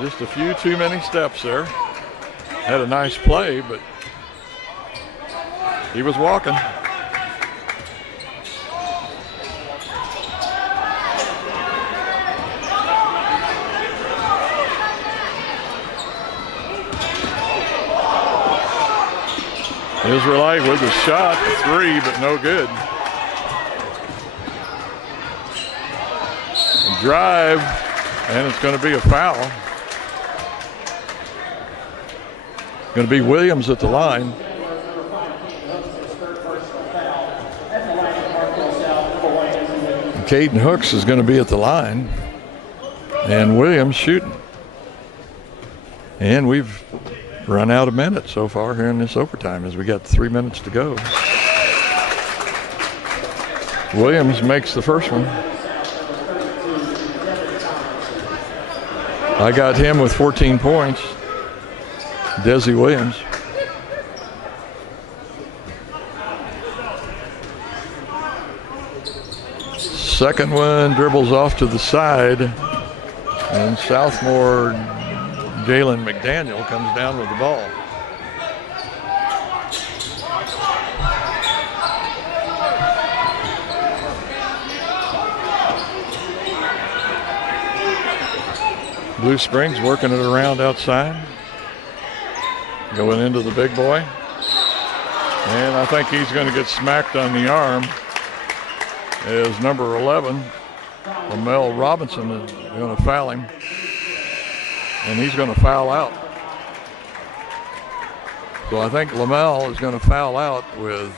Just a few too many steps there. Had a nice play, but he was walking. Israelite with a shot, 3, but no good. Drive, and it's going to be a foul. Going to be Williams at the line. Caden Hooks is going to be at the line, and Williams shooting. And we've run out of minutes so far here in this overtime as we got 3 minutes to go. Williams makes the first one. I got him with 14 points. Desi Williams. Second one dribbles off to the side, and Southmore Jalen McDaniel comes down with the ball. Blue Springs working it around outside. Going into the big boy. And I think he's going to get smacked on the arm as number 11, Lamel Robinson, is going to foul him. And he's going to foul out. So I think Lamel is going to foul out with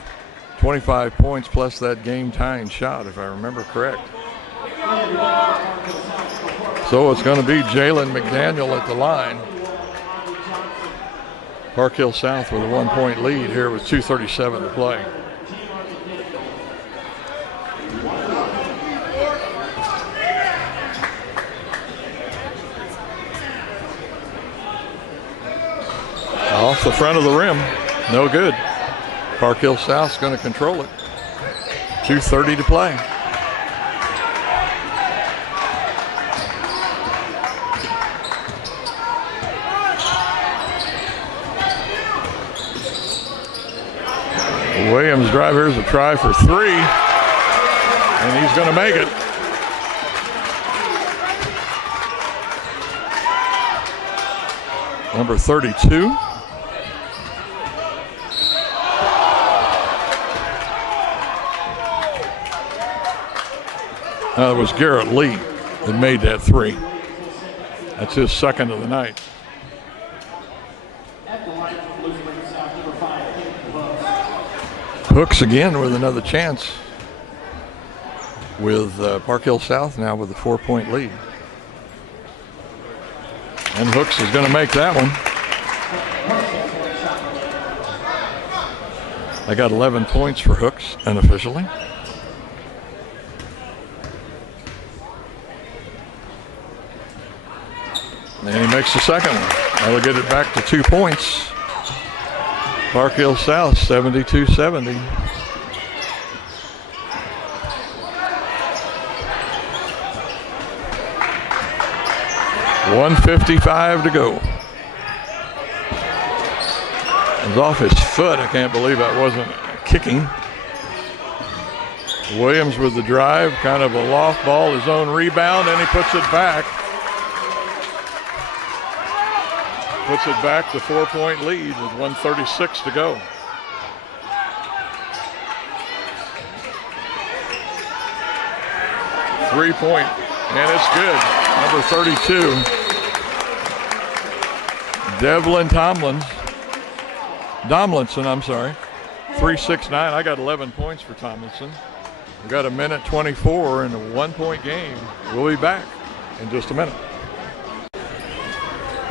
25 points plus that game-tying shot, if I remember correct. So it's going to be Jalen McDaniel at the line. Park Hill South with a 1-point lead here with 2:37 to play. Off the front of the rim, no good. Park Hill South's going to control it. 2:30 to play. Williams drive, here's a try for 3, and he's going to make it. Number 32. It was Garrett Lee that made that 3. That's his second of the night. Hooks again with another chance with Park Hill South now with a 4-point lead. And Hooks is going to make that one. I got 11 points for Hooks unofficially. And he makes the second one. That'll get it back to 2 points. Park Hill South 72-70. $1:55 to go. It was off his foot. I can't believe that wasn't kicking. Williams with the drive, kind of a loft ball, his own rebound, and he puts it back. Puts it back to 4-point lead with 1:36 to go. 3-point, and it's good. Number 32, Devlin Tomlinson, I'm sorry. 3-6-9. I got 11 points for Tomlinson. We got a minute 24 in a 1-point game. We'll be back in just a minute.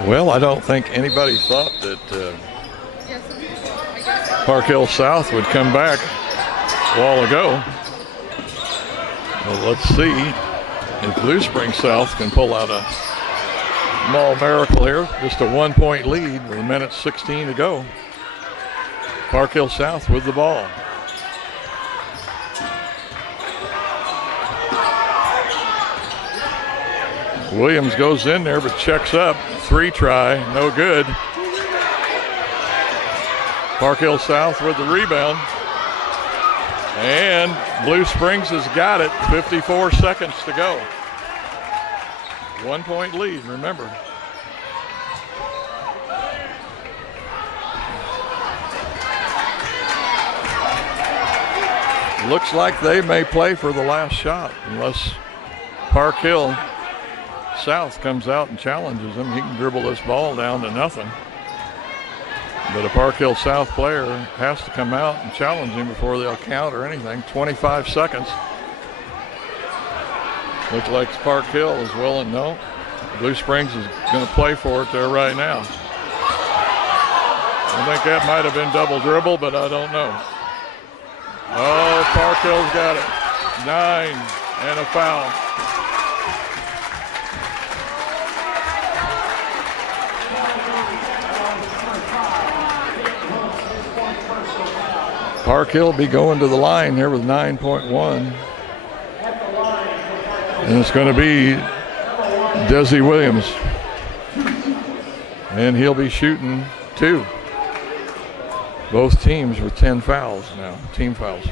Well, I don't think anybody thought that Park Hill South would come back a while ago. Well, let's see if Blue Springs South can pull out a small miracle here. Just a 1-point lead with a minute 16 to go. Park Hill South with the ball. Williams goes in there but checks up. 3 try, no good. Park Hill South with the rebound. And Blue Springs has got it. 54 seconds to go. 1-point lead, remember. Looks like they may play for the last shot unless Park Hill South comes out and challenges him. He can dribble this ball down to nothing. But a Park Hill South player has to come out and challenge him before they'll count or anything. 25 seconds. Looks like Park Hill is willing. No, Blue Springs is going to play for it there right now. I think that might have been double dribble, but I don't know. Oh, Park Hill's got it. 9 and a foul. Park Hill be going to the line here with 9.1. And it's going to be Desi Williams. And he'll be shooting 2. Both teams with 10 fouls now, team fouls.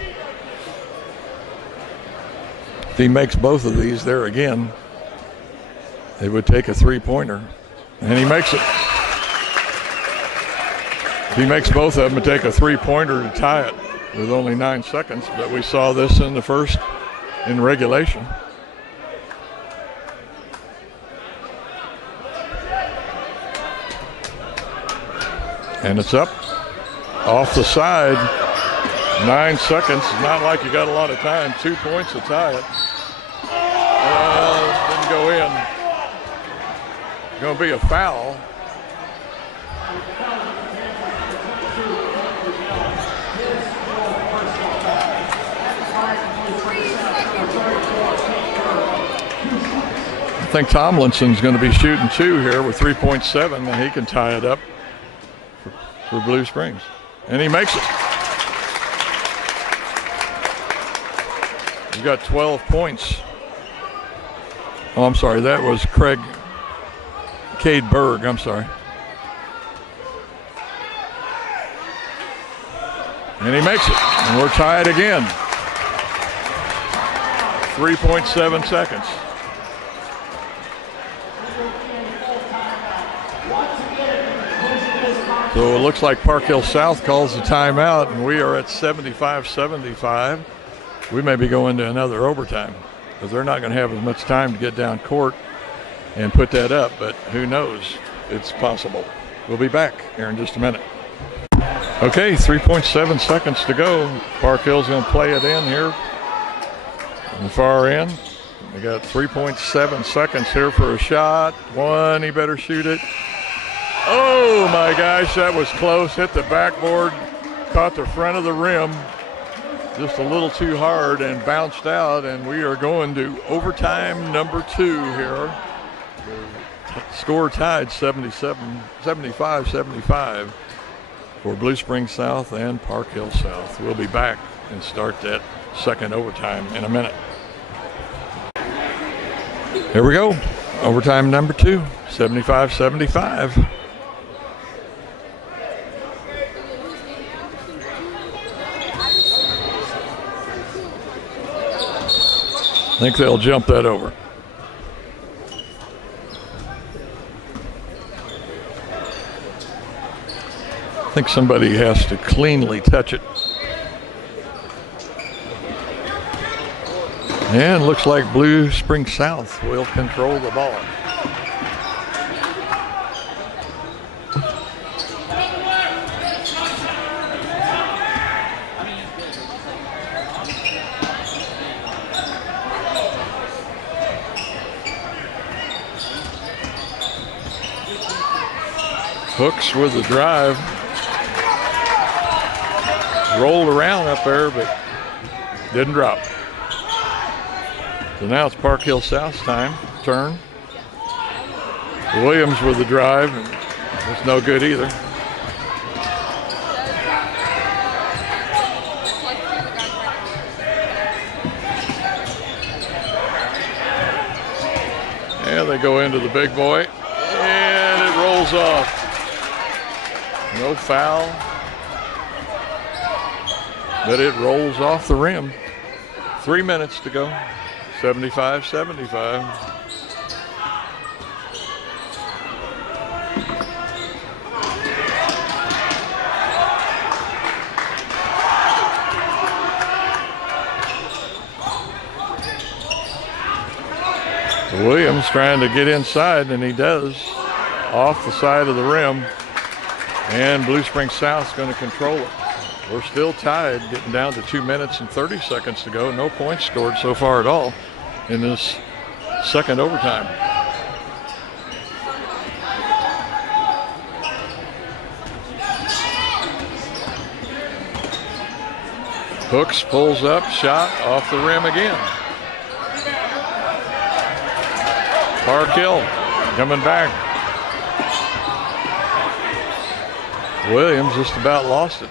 If he makes both of these there again, they would take a 3-pointer. And he makes it. If he makes both of them, it take a 3-pointer to tie it with only 9 seconds. But we saw this in the first in regulation. And it's up off the side. 9 seconds. Not like you got a lot of time. 2 points to tie it. Didn't go in. Going to be a foul. I think Tomlinson's going to be shooting 2 here with 3.7, and he can tie it up for Blue Springs. And he makes it. He's got 12 points. Oh, I'm sorry, that was Cade Berg, I'm sorry. And he makes it, and we're tied again. 3.7 seconds. So it looks like Park Hill South calls the timeout, and we are at 75-75. We may be going to another overtime because they're not going to have as much time to get down court and put that up, but who knows? It's possible. We'll be back here in just a minute. Okay, 3.7 seconds to go. Park Hill's going to play it in here on the far end. We got 3.7 seconds here for a shot. 1, he better shoot it. Oh my gosh, that was close. Hit the backboard, caught the front of the rim just a little too hard and bounced out, and we are going to overtime number 2 here. Score tied 75-75 for Blue Springs South and Park Hill South. We'll be back and start that second overtime in a minute. Here we go. Overtime number 2, 75-75. I think they'll jump that over. I think somebody has to cleanly touch it. And looks like Blue Spring South will control the ball. Hooks with the drive. Rolled around up there, but didn't drop. So now it's Park Hill South's turn. Williams with the drive, and it's no good either. And they go into the big boy, and it rolls off. No foul, but it rolls off the rim. 3 minutes to go. 75-75. Williams trying to get inside, and he does, off the side of the rim. And Blue Spring South's going to control it. We're still tied, getting down to 2 minutes and 30 seconds to go. No points scored so far at all in this second overtime. Hooks pulls up, shot off the rim again. Park Hill coming back. Williams just about lost it.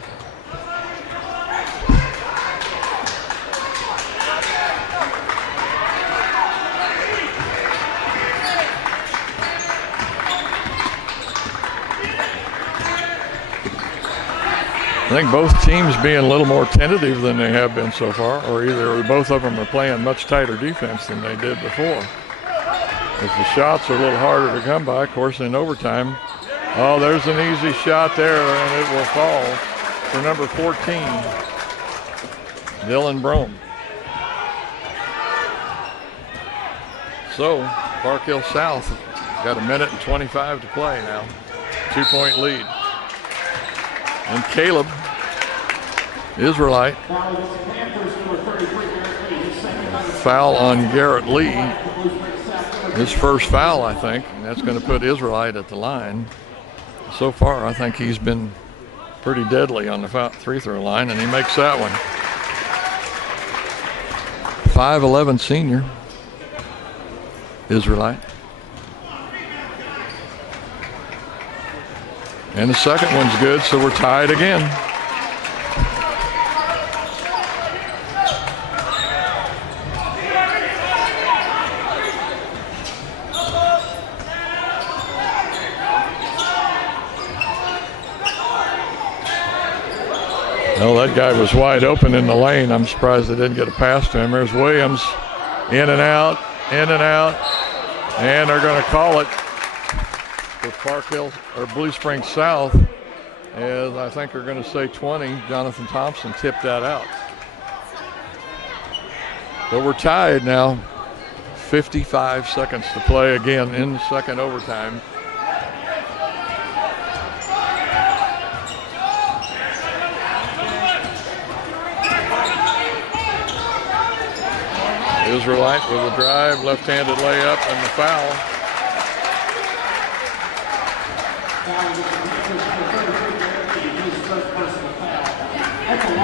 I think both teams being a little more tentative than they have been so far, or both of them are playing much tighter defense than they did before. As the shots are a little harder to come by, of course, in overtime. Oh, there's an easy shot there, and it will fall for number 14, Dylan Brome. So, Park Hill South got 1 minute and 25 to play now. 2-point lead. And Caleb Israelite, foul on Garrett Lee. His first foul, I think, and that's going to put Israelite at the line. So far, I think he's been pretty deadly on the free throw line, and he makes that one. 5'11" senior, Israelite. And the second one's good, so we're tied again. Well, that guy was wide open in the lane. I'm surprised they didn't get a pass to him. There's Williams, in and out, and they're going to call it for Park Hill or Blue Spring South, as I think they're going to say 20. Jonathan Thompson tipped that out. So we're tied now. 55 seconds to play again in the second overtime. Israelite with a drive, left-handed layup, and the foul.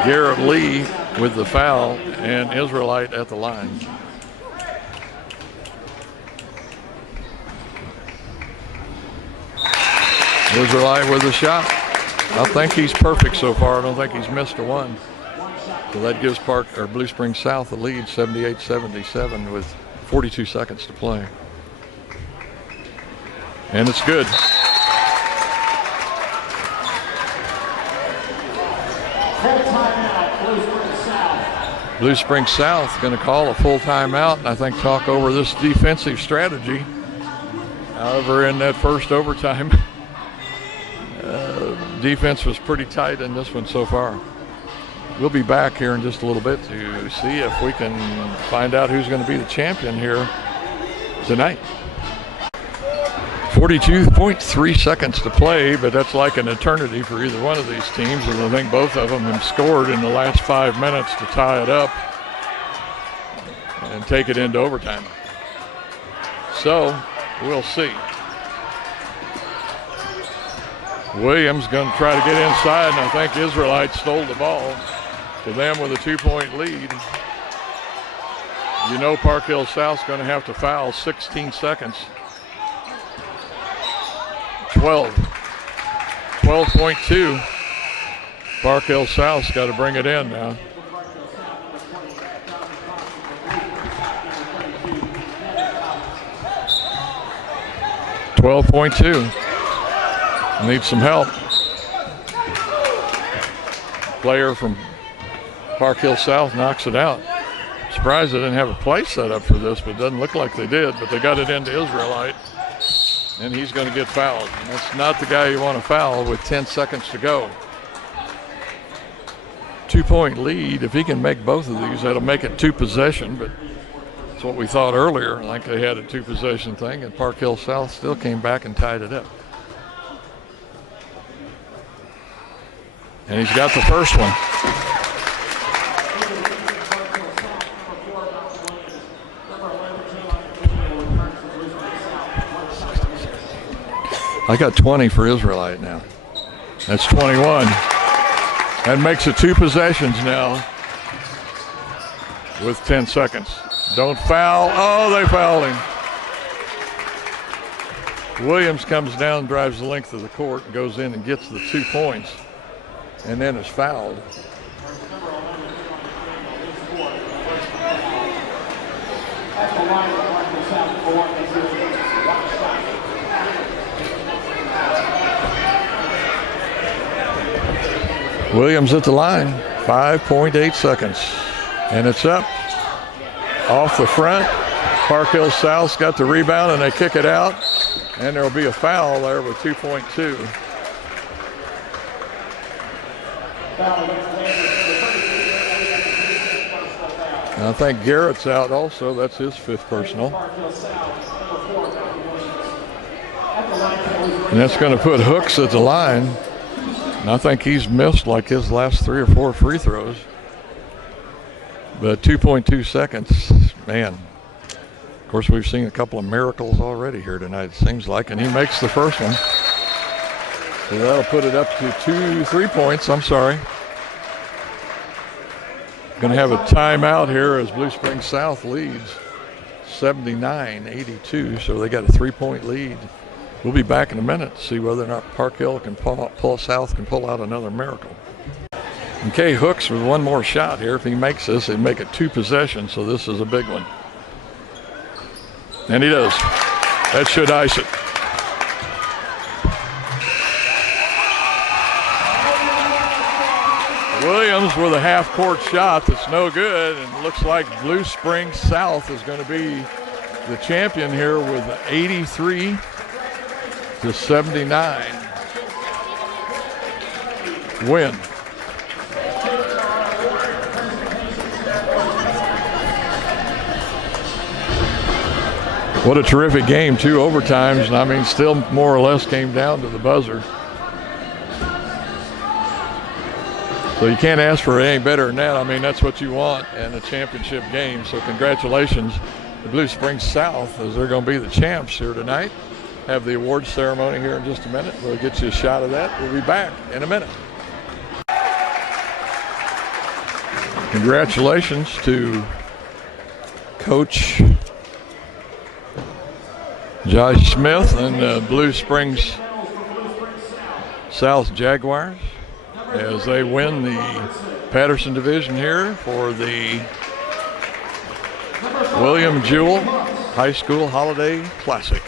Garrett Lee with the foul, and Israelite at the line. Israelite with a shot. I think he's perfect so far. I don't think he's missed a one. So that gives Blue Spring South the lead, 78-77, with 42 seconds to play. And it's good. Blue Spring South going to call a full timeout, and I think talk over this defensive strategy. However, in that first overtime, defense was pretty tight in this one so far. we'll be back here in just a little bit to see if we can find out who's going to be the champion here tonight. 42.3 seconds to play, but that's like an eternity for either one of these teams, and I think both of them have scored in the last 5 minutes to tie it up and take it into overtime. So we'll see. Williams going to try to get inside, and I think Israelite stole the ball for them with a 2-point lead. You know Park Hill South's going to have to foul 16 seconds. 12.2. Park Hill South's got to bring it in now. .2. Needs some help. Player from Park Hill South knocks it out. Surprised they didn't have a play set up for this, but it doesn't look like they did. But they got it into Israelite, and he's going to get fouled. And that's not the guy you want to foul with 10 seconds to go. 2-point lead. If he can make both of these, that'll make it 2 possession, but that's what we thought earlier. I think they had a 2 possession thing, and Park Hill South still came back and tied it up. And he's got the first one. I got 20 for Israelite now. That's 21. That makes it 2 possessions now with 10 seconds. Don't foul. Oh, they fouled him. Williams comes down, drives the length of the court, and goes in and gets the 2 points, and then is fouled. Williams at the line, 5.8 seconds, and it's up off the front. Park Hill South's got the rebound, and they kick it out, and there'll be a foul there with 2.2. I think Garrett's out also. That's his 5th personal. And that's going to put Hooks at the line. And I think he's missed like his last 3 or 4 free throws. But 2.2 seconds, man. Of course, we've seen a couple of miracles already here tonight, it seems like, and he makes the first one. So that'll put it up to 3 points, I'm sorry. Going to have a timeout here as Blue Springs South leads 79-82, so they got a 3-point lead. We'll be back in a minute to see whether or not Park Hill can South can pull out another miracle. Okay, Hooks with one more shot here. If he makes this, he'd make it 2 possessions, so this is a big one. And he does. That should ice it. Williams with a half-court shot that's no good, and looks like Blue Springs South is going to be the champion here with 83-79 win. What a terrific game, 2 overtimes, and I mean still more or less came down to the buzzer. So you can't ask for any better than that. I mean, that's what you want in a championship game. So congratulations to Blue Springs South, as they're going to be the champs here tonight. Have the awards ceremony here in just a minute. We'll get you a shot of that. We'll be back in a minute. Congratulations to Coach Josh Smith and Blue Springs South Jaguars as they win the Patterson division here for the William Jewell High School Holiday Classic.